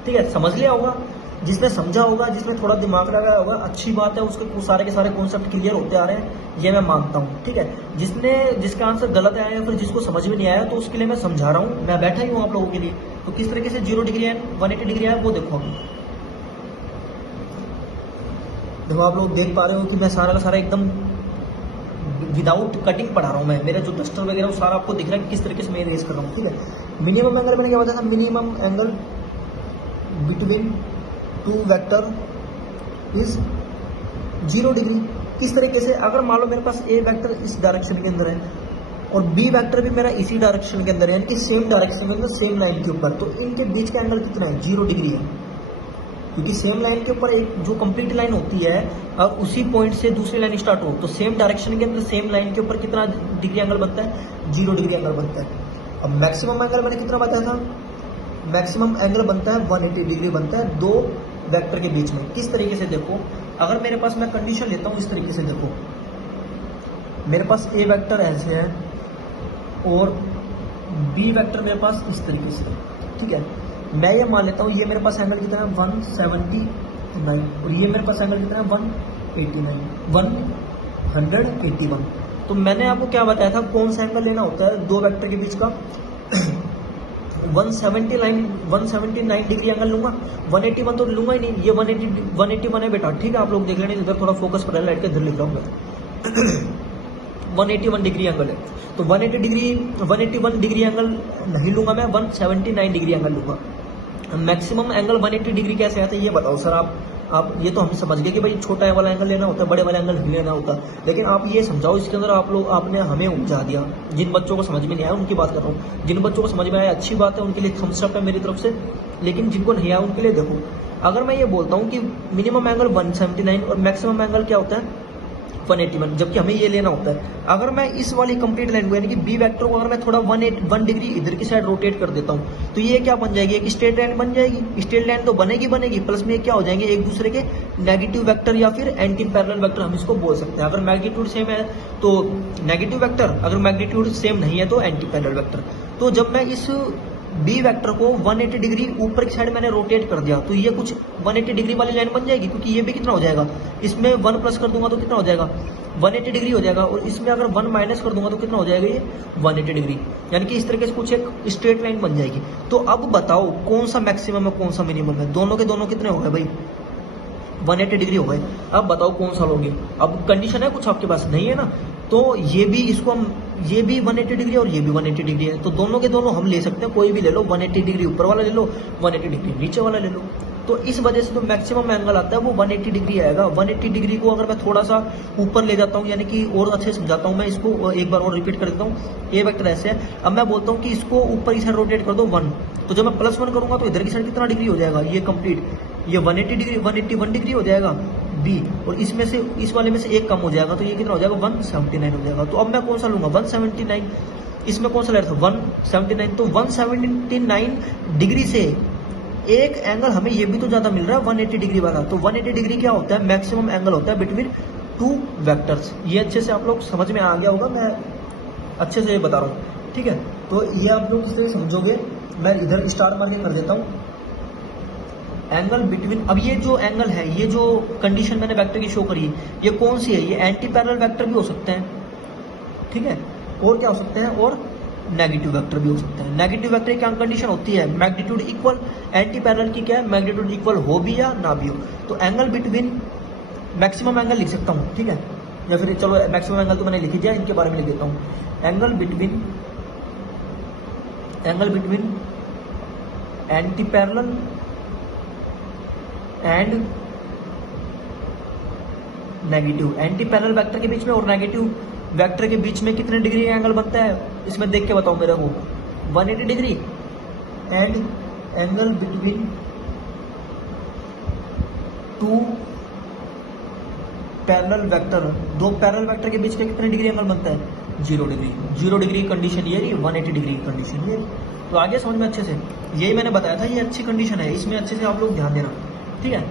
ठीक है। समझ लिया होगा, जिसने समझा होगा, जिसने थोड़ा दिमाग लगाया होगा, अच्छी बात है, उसके सारे के सारे कॉन्सेप्ट क्लियर होते आ रहे हैं, ये मैं मानता हूँ, ठीक है। जिसका आंसर गलत आया या फिर जिसको समझ में नहीं आया तो उसके लिए मैं समझा रहा हूँ, मैं बैठा ही हूँ आप लोगों के लिए। तो किस तरीके से 0 डिग्री है, 180 डिग्री है, वो देखो आप लोग देख पा रहे हो कि मैं सारा का सारा एकदम विदाउट कटिंग पढ़ा रहा हूँ। मैं मेरा जो डस्टर वगैरह वो सारा आपको दिख रहा है किस तरीके से मैं रेज कर रहा हूँ, ठीक है। मिनिमम एंगल मैंने क्या बताया था, minimum angle between two vector is 0 degree. किस तरीके से, अगर मान लो मेरे पास ए वेक्टर इस डायरेक्शन के अंदर है और बी वेक्टर भी मेरा इसी डायरेक्शन के अंदर है, यानी कि सेम डायरेक्शन के अंदर, सेम लाइन के ऊपर, तो इनके बीच का एंगल कितना है, 0 डिग्री है, क्योंकि सेम लाइन के ऊपर एक जो कंप्लीट लाइन होती है और उसी पॉइंट से दूसरी लाइन स्टार्ट हो तो सेम डायरेक्शन के अंदर सेम लाइन के ऊपर कितना डिग्री एंगल बनता है, 0 डिग्री एंगल बनता है। अब मैक्सिमम एंगल मैंने कितना बताया था, मैक्सिमम एंगल बनता है 180 डिग्री बनता है दो वेक्टर के बीच में। किस तरीके से देखो, अगर मेरे पास मैं कंडीशन लेता हूँ इस तरीके से, देखो मेरे पास ए वेक्टर ऐसे है और बी वेक्टर मेरे पास इस तरीके से, ठीक है। मैं ये मान लेता हूँ ये मेरे पास एंगल कितना है 179 और ये मेरे पास एंगल कितना है 181। तो मैंने आपको क्या बताया था कौन सा एंगल लेना होता है दो वेक्टर के बीच का 179 डिग्री एंगल लूंगा, 181 तो लूंगा ही नहीं, ये 181 है बेटा, ठीक है। आप लोग देख लेंगे, इधर थोड़ा फोकस पर लाइट के इधर लिख रहा हूँ मैं 181 डिग्री एंगल है, तो 181 डिग्री एंगल नहीं लूंगा मैं, 179 डिग्री एंगल लूंगा। मैक्सिमम एंगल 180 डिग्री कैसे आता है ये बताओ सर आप ये तो हम समझ गए कि भाई छोटा वाला एंगल लेना होता है, बड़े वाला एंगल नहीं लेना होता, लेकिन आप ये समझाओ इसके अंदर आपने हमें उलझा दिया। जिन बच्चों को समझ में नहीं आया उनकी बात कर रहा हूँ, जिन बच्चों को समझ में आया अच्छी बात है, उनके लिए थम्स अप है मेरी तरफ से, लेकिन जिनको नहीं आया उनके लिए देखो, अगर मैं ये बोलता हूँ कि मिनिमम एंगल 179 और मैक्सिमम एंगल क्या होता है 181, जबकि हमें ये लेना होता है। अगर मैं इस वाली कंप्लीट लाइन को यानी कि बी वेक्टर को अगर मैं थोड़ा 1 डिग्री इधर की साइड रोटेट कर देता हूँ तो ये क्या बन जाएगी, एक स्ट्रेट लाइन बन जाएगी। स्ट्रेट लाइन तो बनेगी, प्लस में क्या हो जाएंगे एक दूसरे के नेगेटिव वेक्टर या फिर एंटी पैरेलल वेक्टर हम इसको बोल सकते हैं। अगर मैग्नीट्यूड सेम है तो नेगेटिव वेक्टर, अगर मैग्नीट्यूड सेम नहीं है तो एंटी पैरेलल वेक्टर। तो जब मैं इस बी वेक्टर को 180 डिग्री ऊपर की साइड मैंने रोटेट कर दिया तो ये कुछ 180 डिग्री वाली लाइन बन जाएगी, क्योंकि ये भी कितना हो जाएगा, इसमें 1 प्लस कर दूंगा तो कितना हो जाएगा 180 डिग्री हो जाएगा, और इसमें अगर 1 माइनस कर दूंगा तो कितना हो जाएगा ये 180 डिग्री, यानी कि इस तरीके से कुछ एक स्ट्रेट लाइन बन जाएगी। तो अब बताओ कौन सा मैक्सिमम है कौन सा मिनिमम है, दोनों के दोनों कितने हो गए भाई 180 डिग्री हो गए। अब बताओ कौन सा लोगे, अब कंडीशन है कुछ आपके पास नहीं है ना, तो ये भी इसको हम ये भी 180 डिग्री और ये भी 180 डिग्री है, तो दोनों के दोनों हम ले सकते हैं, कोई भी ले लो, 180 डिग्री ऊपर वाला ले लो, 180 डिग्री नीचे वाला ले लो। तो इस वजह से जो मैक्सिमम एंगल आता है वो 180 डिग्री आएगा। 180 डिग्री को अगर मैं थोड़ा सा ऊपर ले जाता हूँ, यानी कि और अच्छे से समझाता हूँ मैं इसको, एक बार और रिपीट कर देता हूँ। ए वेक्टर ऐसे है, अब मैं बोलता हूँ कि इसको ऊपर की साइड रोटेट कर दो 1, तो जब मैं +1 करूंगा तो इधर की साइड कितना डिग्री हो जाएगा, ये कंप्लीट ये 180 डिग्री 181 डिग्री हो जाएगा बी, और इसमें से इस वाले में से एक कम हो जाएगा तो ये कितना हो जाएगा 179 हो जाएगा। तो अब मैं कौन सा लूंगा 179, इसमें कौन सा ले रहा था 179, तो 179 डिग्री से एक एंगल हमें ये भी तो ज्यादा मिल रहा है 180 डिग्री वाला। तो 180 डिग्री क्या होता है, मैक्सिमम एंगल होता है बिटवीन टू वेक्टर्स। ये अच्छे से आप लोग समझ में आ गया होगा, मैं अच्छे से बता रहा हूँ, ठीक है। तो ये आप लोग इसे समझोगे, मैं इधर स्टार मार्किंग कर देता हूँ एंगल बिटवीन। अब ये जो एंगल है, ये जो कंडीशन मैंने वेक्टर की शो करी है, ये कौन सी है, ये एंटी पैरेलल वेक्टर भी हो सकते हैं, ठीक है, और क्या हो सकते हैं, और नेगेटिव वेक्टर भी हो सकते हैं। नेगेटिव वेक्टर की क्या कंडीशन होती है, मैग्नीट्यूड इक्वल, एंटी पैरेलल की क्या है, मैग्नीट्यूड इक्वल हो भी या ना भी हो। तो एंगल बिटवीन मैक्सिमम एंगल लिख सकता हूँ, ठीक है, या फिर चलो मैक्सिमम एंगल तो मैंने लिख दिया, इनके बारे में लिख देता हूँ। Angle between anti parallel and negative, anti parallel vector के बीच में और नेगेटिव वेक्टर के बीच में कितने डिग्री एंगल बनता है, इसमें देख के बताओ मेरे को 180 degree. And angle between two parallel vector, दो पैरेलल वेक्टर के बीच में कितने डिग्री एंगल बनता है 0 डिग्री। 0 डिग्री कंडीशन ये रही, 180 डिग्री कंडीशन ये रही। तो आगे समझ में अच्छे से, यही मैंने बताया था, ये अच्छी कंडीशन है, इसमें अच्छे से आप लोग ध्यान देना, ठीक है।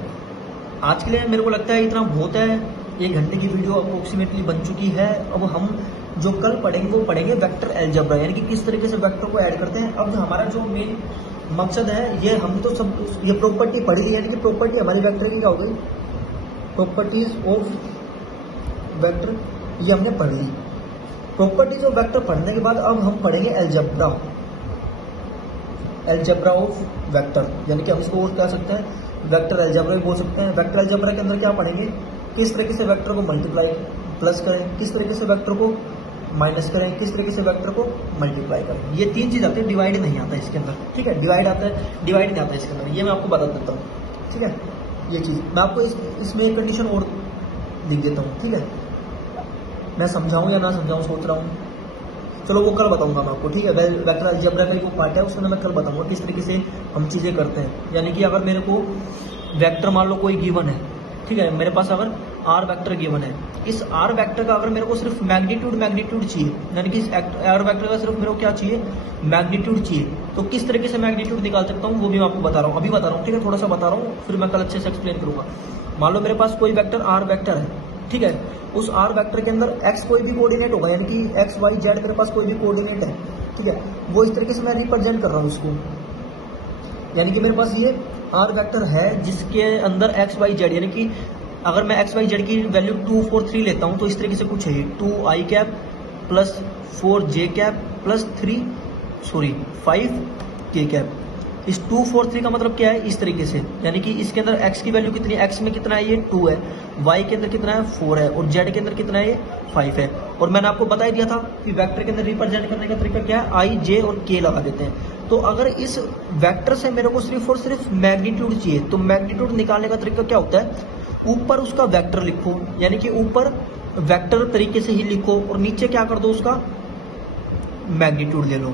आज के लिए मेरे को लगता है इतना बहुत है, 1 घंटे की वीडियो अप्रोक्सीमेटली बन चुकी है। अब हम जो कल पढ़ेंगे वो पढ़ेंगे वेक्टर अलजेब्रा, यानी कि किस तरीके से वेक्टर को ऐड करते हैं। अब हमारा जो मेन मकसद है, ये हम तो सब ये प्रॉपर्टी पढ़ी, यानी कि प्रॉपर्टी हमारी वेक्टर की क्या हो गई, प्रॉपर्टीज ऑफ वेक्टर, ये हमने पढ़ ली। प्रॉपर्टीज ऑफ वेक्टर पढ़ने के बाद अब हम पढ़ेंगे अलजेब्रा ऑफ वेक्टर, यानी कि हम इसको और कह सकते हैं वेक्टर अलजेब्रा भी बोल सकते हैं। वेक्टर अलजेब्रा के अंदर क्या पढ़ेंगे, किस तरीके से वेक्टर को मल्टीप्लाई प्लस करें, किस तरीके से वेक्टर को माइनस करें, किस तरीके से वेक्टर को मल्टीप्लाई करें। ये 3 चीज आती है, डिवाइड नहीं आता इसके अंदर, ठीक है, डिवाइड आता है, डिवाइड नहीं आता इसके अंदर, ये मैं आपको बता देता हूँ, ठीक है। ये चीज मैं आपको इसमें एक कंडीशन और लिख देता हूँ, ठीक है। मैं समझाऊं या ना समझाऊं सोच रहा हूँ, चलो वो कल बताऊंगा मैं आपको, ठीक है। वेक्टर अलजेब्रा का जो पार्ट है उसमें मैं कल बताऊंगा किस तरीके से हम चीजें करते हैं। यानी कि अगर मेरे को वेक्टर मान लो कोई गिवन है, ठीक है, मेरे पास अगर आर वेक्टर गिवन है, इस आर वेक्टर का अगर मेरे को सिर्फ मैग्नीट्यूड चाहिए, यानी कि इस आर वेक्टर का सिर्फ मेरे को क्या चाहिए, मैग्नीट्यूड चाहिए, तो किस तरीके से मैग्नीट्यूड निकाल सकता हूँ वो भी मैं आपको बता रहा हूँ, अभी बता रहा हूँ, ठीक है, थोड़ा सा बता रहा हूँ, फिर मैं कल अच्छे से एक्सप्लेन करूंगा। मान लो मेरे पास कोई वेक्टर आर वेक्टर है, ठीक है, उस आर वेक्टर के अंदर एक्स कोई भी कोऑर्डिनेट होगा, यानी कि एक्स वाई जेड मेरे पास कोई भी कोऑर्डिनेट है, ठीक है, वो इस तरीके से मैं रिप्रेजेंट कर रहा हूँ इसको, यानी कि मेरे पास ये आर वेक्टर है जिसके अंदर एक्स वाई जेड, यानी कि अगर मैं एक्स वाई जेड की वैल्यू 2 4 3 लेता हूँ तो इस तरीके से कुछ है, 2i cap plus 4j cap plus 5k cap. इस 2 4 3 का मतलब क्या है, इस तरीके से, यानी कि इसके अंदर x की वैल्यू कितनी है, x में कितना है, ये 2 है, y के अंदर कितना है, 4 है, और z के अंदर कितना है, ये 5 है। और मैंने आपको बता ही दिया था कि वेक्टर के अंदर रिप्रेजेंट करने का तरीका क्या है, i, j और k लगा देते हैं। तो अगर इस वेक्टर से मेरे को सिर्फ और सिर्फ मैग्नीट्यूड चाहिए, तो मैग्नीट्यूड निकालने का तरीका क्या होता है, ऊपर उसका वेक्टर लिखो, यानी कि ऊपर वेक्टर तरीके से ही लिखो और नीचे क्या कर दो, उसका मैग्नीट्यूड ले लो,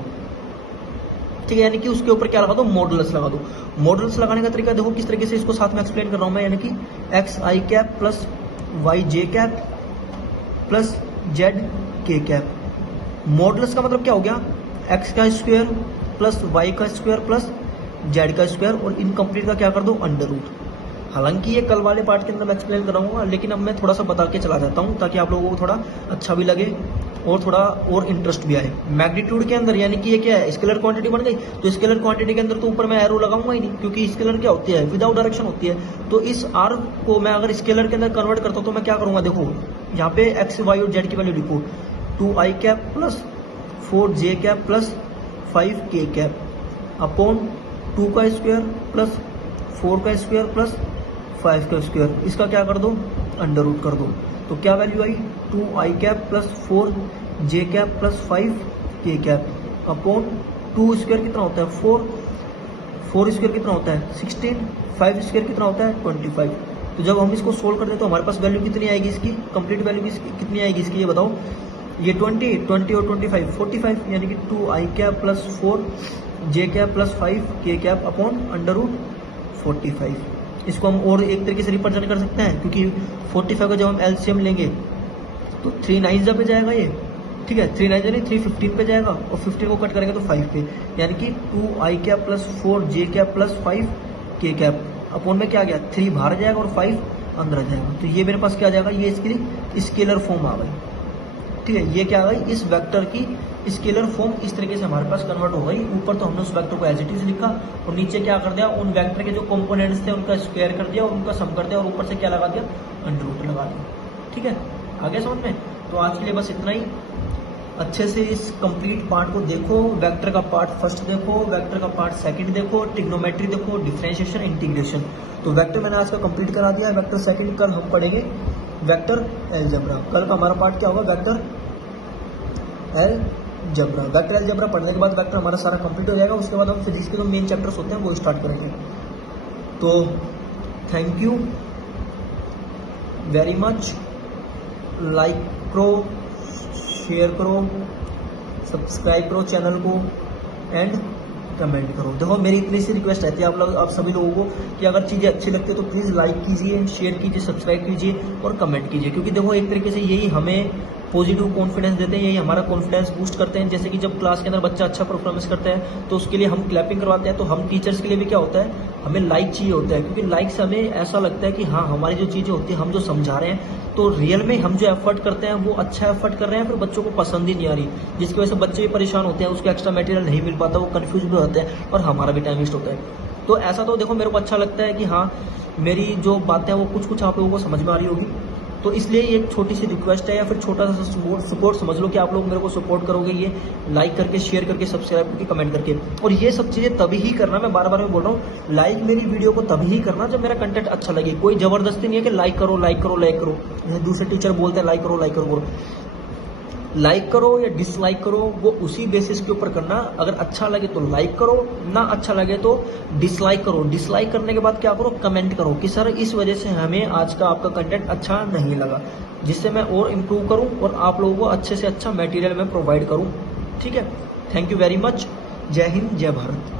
ठीक है, यानी कि उसके ऊपर क्या लगा दो, मॉडुलस लगा दो। मॉडुलस लगाने का तरीका देखो किस तरीके से, इसको साथ में एक्सप्लेन कर रहा हूं मैं, यानी कि एक्स आई कैप प्लस वाई जे कैप प्लस जेड के कैप। मॉडुलस का मतलब क्या हो गया, एक्स का स्क्वायर प्लस वाई का स्क्वायर प्लस जेड का स्क्वायर, और इनकम्प्लीट का क्या कर दो, अंडर रूट। हालांकि ये कल वाले पार्ट के अंदर मैं एक्सप्लेन कराऊंगा, लेकिन अब मैं थोड़ा सा बता के चला जाता हूं ताकि आप लोगों को थोड़ा अच्छा भी लगे और थोड़ा और इंटरेस्ट भी आए। मैग्नीट्यूड के अंदर यानी कि ये क्या है, स्केलर क्वांटिटी बन गई, तो स्केलर क्वांटिटी के अंदर तो ऊपर मैं एरो लगाऊंगा ही नहीं, क्योंकि स्केलर क्या होती है, विदाउट डायरेक्शन होती है। तो इस आर को मैं अगर स्केलर के अंदर कन्वर्ट करता हूं तो मैं क्या करूंगा, देखो यहाँ पे एक्स वाई और जेड की वैल्यू लिखो, 2i cap plus 4j cap plus 5k cap upon 2 का स्क्वायर प्लस 4 का स्क्वायर प्लस 5 का स्क्वायर, इसका क्या कर दो, अंडर रूट कर दो। तो क्या वैल्यू आई, 2i cap plus 4j cap plus 5k cap upon 2 square कितना होता है, 4 स्क्वायर कितना होता है 16, 5 स्क्वायर कितना होता है 25। तो जब हम इसको सोल्व करते हैं तो हमारे पास वैल्यू कितनी आएगी, इसकी कंप्लीट वैल्यू कितनी आएगी इसकी, ये बताओ। ये 20 और 25 45, यानी कि 2i cap plus 4j cap plus 5k cap upon under root 45। इसको हम और एक तरीके से रिप्रेजेंट कर सकते हैं, क्योंकि 45 का जब हम एलसीएम लेंगे तो 3 9 पे जाएगा ये, ठीक है, 3 9 नहीं 3 15 पे जाएगा, और 15 को कट करेंगे तो 5 पे, यानी कि 2i cap plus 4j cap plus 5k cap upon में क्या गया, 3 बाहर जाएगा और 5 अंदर आ जाएगा। तो ये मेरे पास क्या आ जाएगा, ये इसकी स्केलर फॉर्म आ गई, ठीक है, ये क्या आ गई, इस वेक्टर की स्केलर फॉर्म इस तरीके से हमारे पास कन्वर्ट हो गई। ऊपर तो हमने उस वेक्टर को एज इट इज लिखा, और नीचे क्या कर दिया, उन वेक्टर के जो कंपोनेंट्स थे उनका स्क्वायर कर दिया और उनका सम कर दिया, और ऊपर से क्या लगा दिया, अंडर रूट लगा दिया, ठीक है, आगे समझ में। तो आज के लिए बस इतना ही, अच्छे से इस कंप्लीट पार्ट को देखो, वेक्टर का पार्ट फर्स्ट देखो, वेक्टर का पार्ट सेकंड देखो, ट्रिग्नोमेट्री देखो, डिफरेंशिएशन, इंटीग्रेशन। तो वेक्टर मैंने आज का कंप्लीट करा दिया है, वेक्टर सेकंड कल हम पढ़ेंगे वेक्टर अलजेब्रा। कल का हमारा पार्ट क्या होगा, वेक्टर अलजेब्रा। वेक्टर अलजेब्रा पढ़ने के बाद वेक्टर हमारा सारा कंप्लीट हो जाएगा, उसके बाद हम फिजिक्स के जो मेन चैप्टर्स होते हैं वो स्टार्ट करेंगे। तो thank you very much, like करो, शेयर करो, सब्सक्राइब करो चैनल को एंड कमेंट करो। देखो मेरी इतनी सी रिक्वेस्ट रहती है आप सभी लोगों को कि अगर चीज़ें अच्छी लगती है तो प्लीज़ लाइक कीजिए, शेयर कीजिए, सब्सक्राइब कीजिए और कमेंट कीजिए, क्योंकि देखो एक तरीके से यही हमें पॉजिटिव कॉन्फिडेंस देते हैं, यही हमारा कॉन्फिडेंस बूस्ट करते हैं। जैसे कि जब क्लास के अंदर बच्चा अच्छा परफॉर्मेंस करता है तो उसके लिए हम क्लैपिंग करवाते हैं, तो हम टीचर्स के लिए भी क्या होता है, हमें लाइक चाहिए होता है, क्योंकि लाइक से हमें ऐसा लगता है कि हाँ हमारी जो चीज़ें होती है, हम जो समझा रहे हैं तो रियल में हम जो एफर्ट करते हैं वो अच्छा एफर्ट कर रहे हैं, फिर बच्चों को पसंद ही नहीं आ रही, जिसकी वजह से बच्चे भी परेशान होते हैं, उसको एक्स्ट्रा मटेरियल नहीं मिल पाता, वो कंफ्यूज भी होते हैं और हमारा भी टाइम वेस्ट होता है। तो ऐसा तो देखो मेरे को अच्छा लगता है कि हाँ मेरी जो बातें हैं वो कुछ आप लोगों को समझ में आ रही होगी। तो इसलिए एक छोटी सी रिक्वेस्ट है या फिर छोटा सा सपोर्ट समझ लो कि आप लोग मेरे को सपोर्ट करोगे, ये लाइक करके, शेयर करके, सब्सक्राइब करके, कमेंट करके। और ये सब चीज़ें तभी ही करना, मैं बार बार मैं बोल रहा हूँ, लाइक मेरी वीडियो को तभी ही करना जब मेरा कंटेंट अच्छा लगे। कोई जबरदस्ती नहीं है कि लाइक करो लाइक करो लाइक करो, दूसरे टीचर बोलते हैं लाइक करो लाइक करो, लाइक करो या डिसलाइक करो वो उसी बेसिस के ऊपर करना। अगर अच्छा लगे तो लाइक करो, ना अच्छा लगे तो डिसलाइक करो। डिसलाइक करने के बाद क्या करो, कमेंट करो कि सर इस वजह से हमें आज का आपका कंटेंट अच्छा नहीं लगा, जिससे मैं और इम्प्रूव करूं और आप लोगों को अच्छे से अच्छा मटेरियल मैं प्रोवाइड करूं। ठीक है, थैंक यू वेरी मच, जय हिंद जय भारत।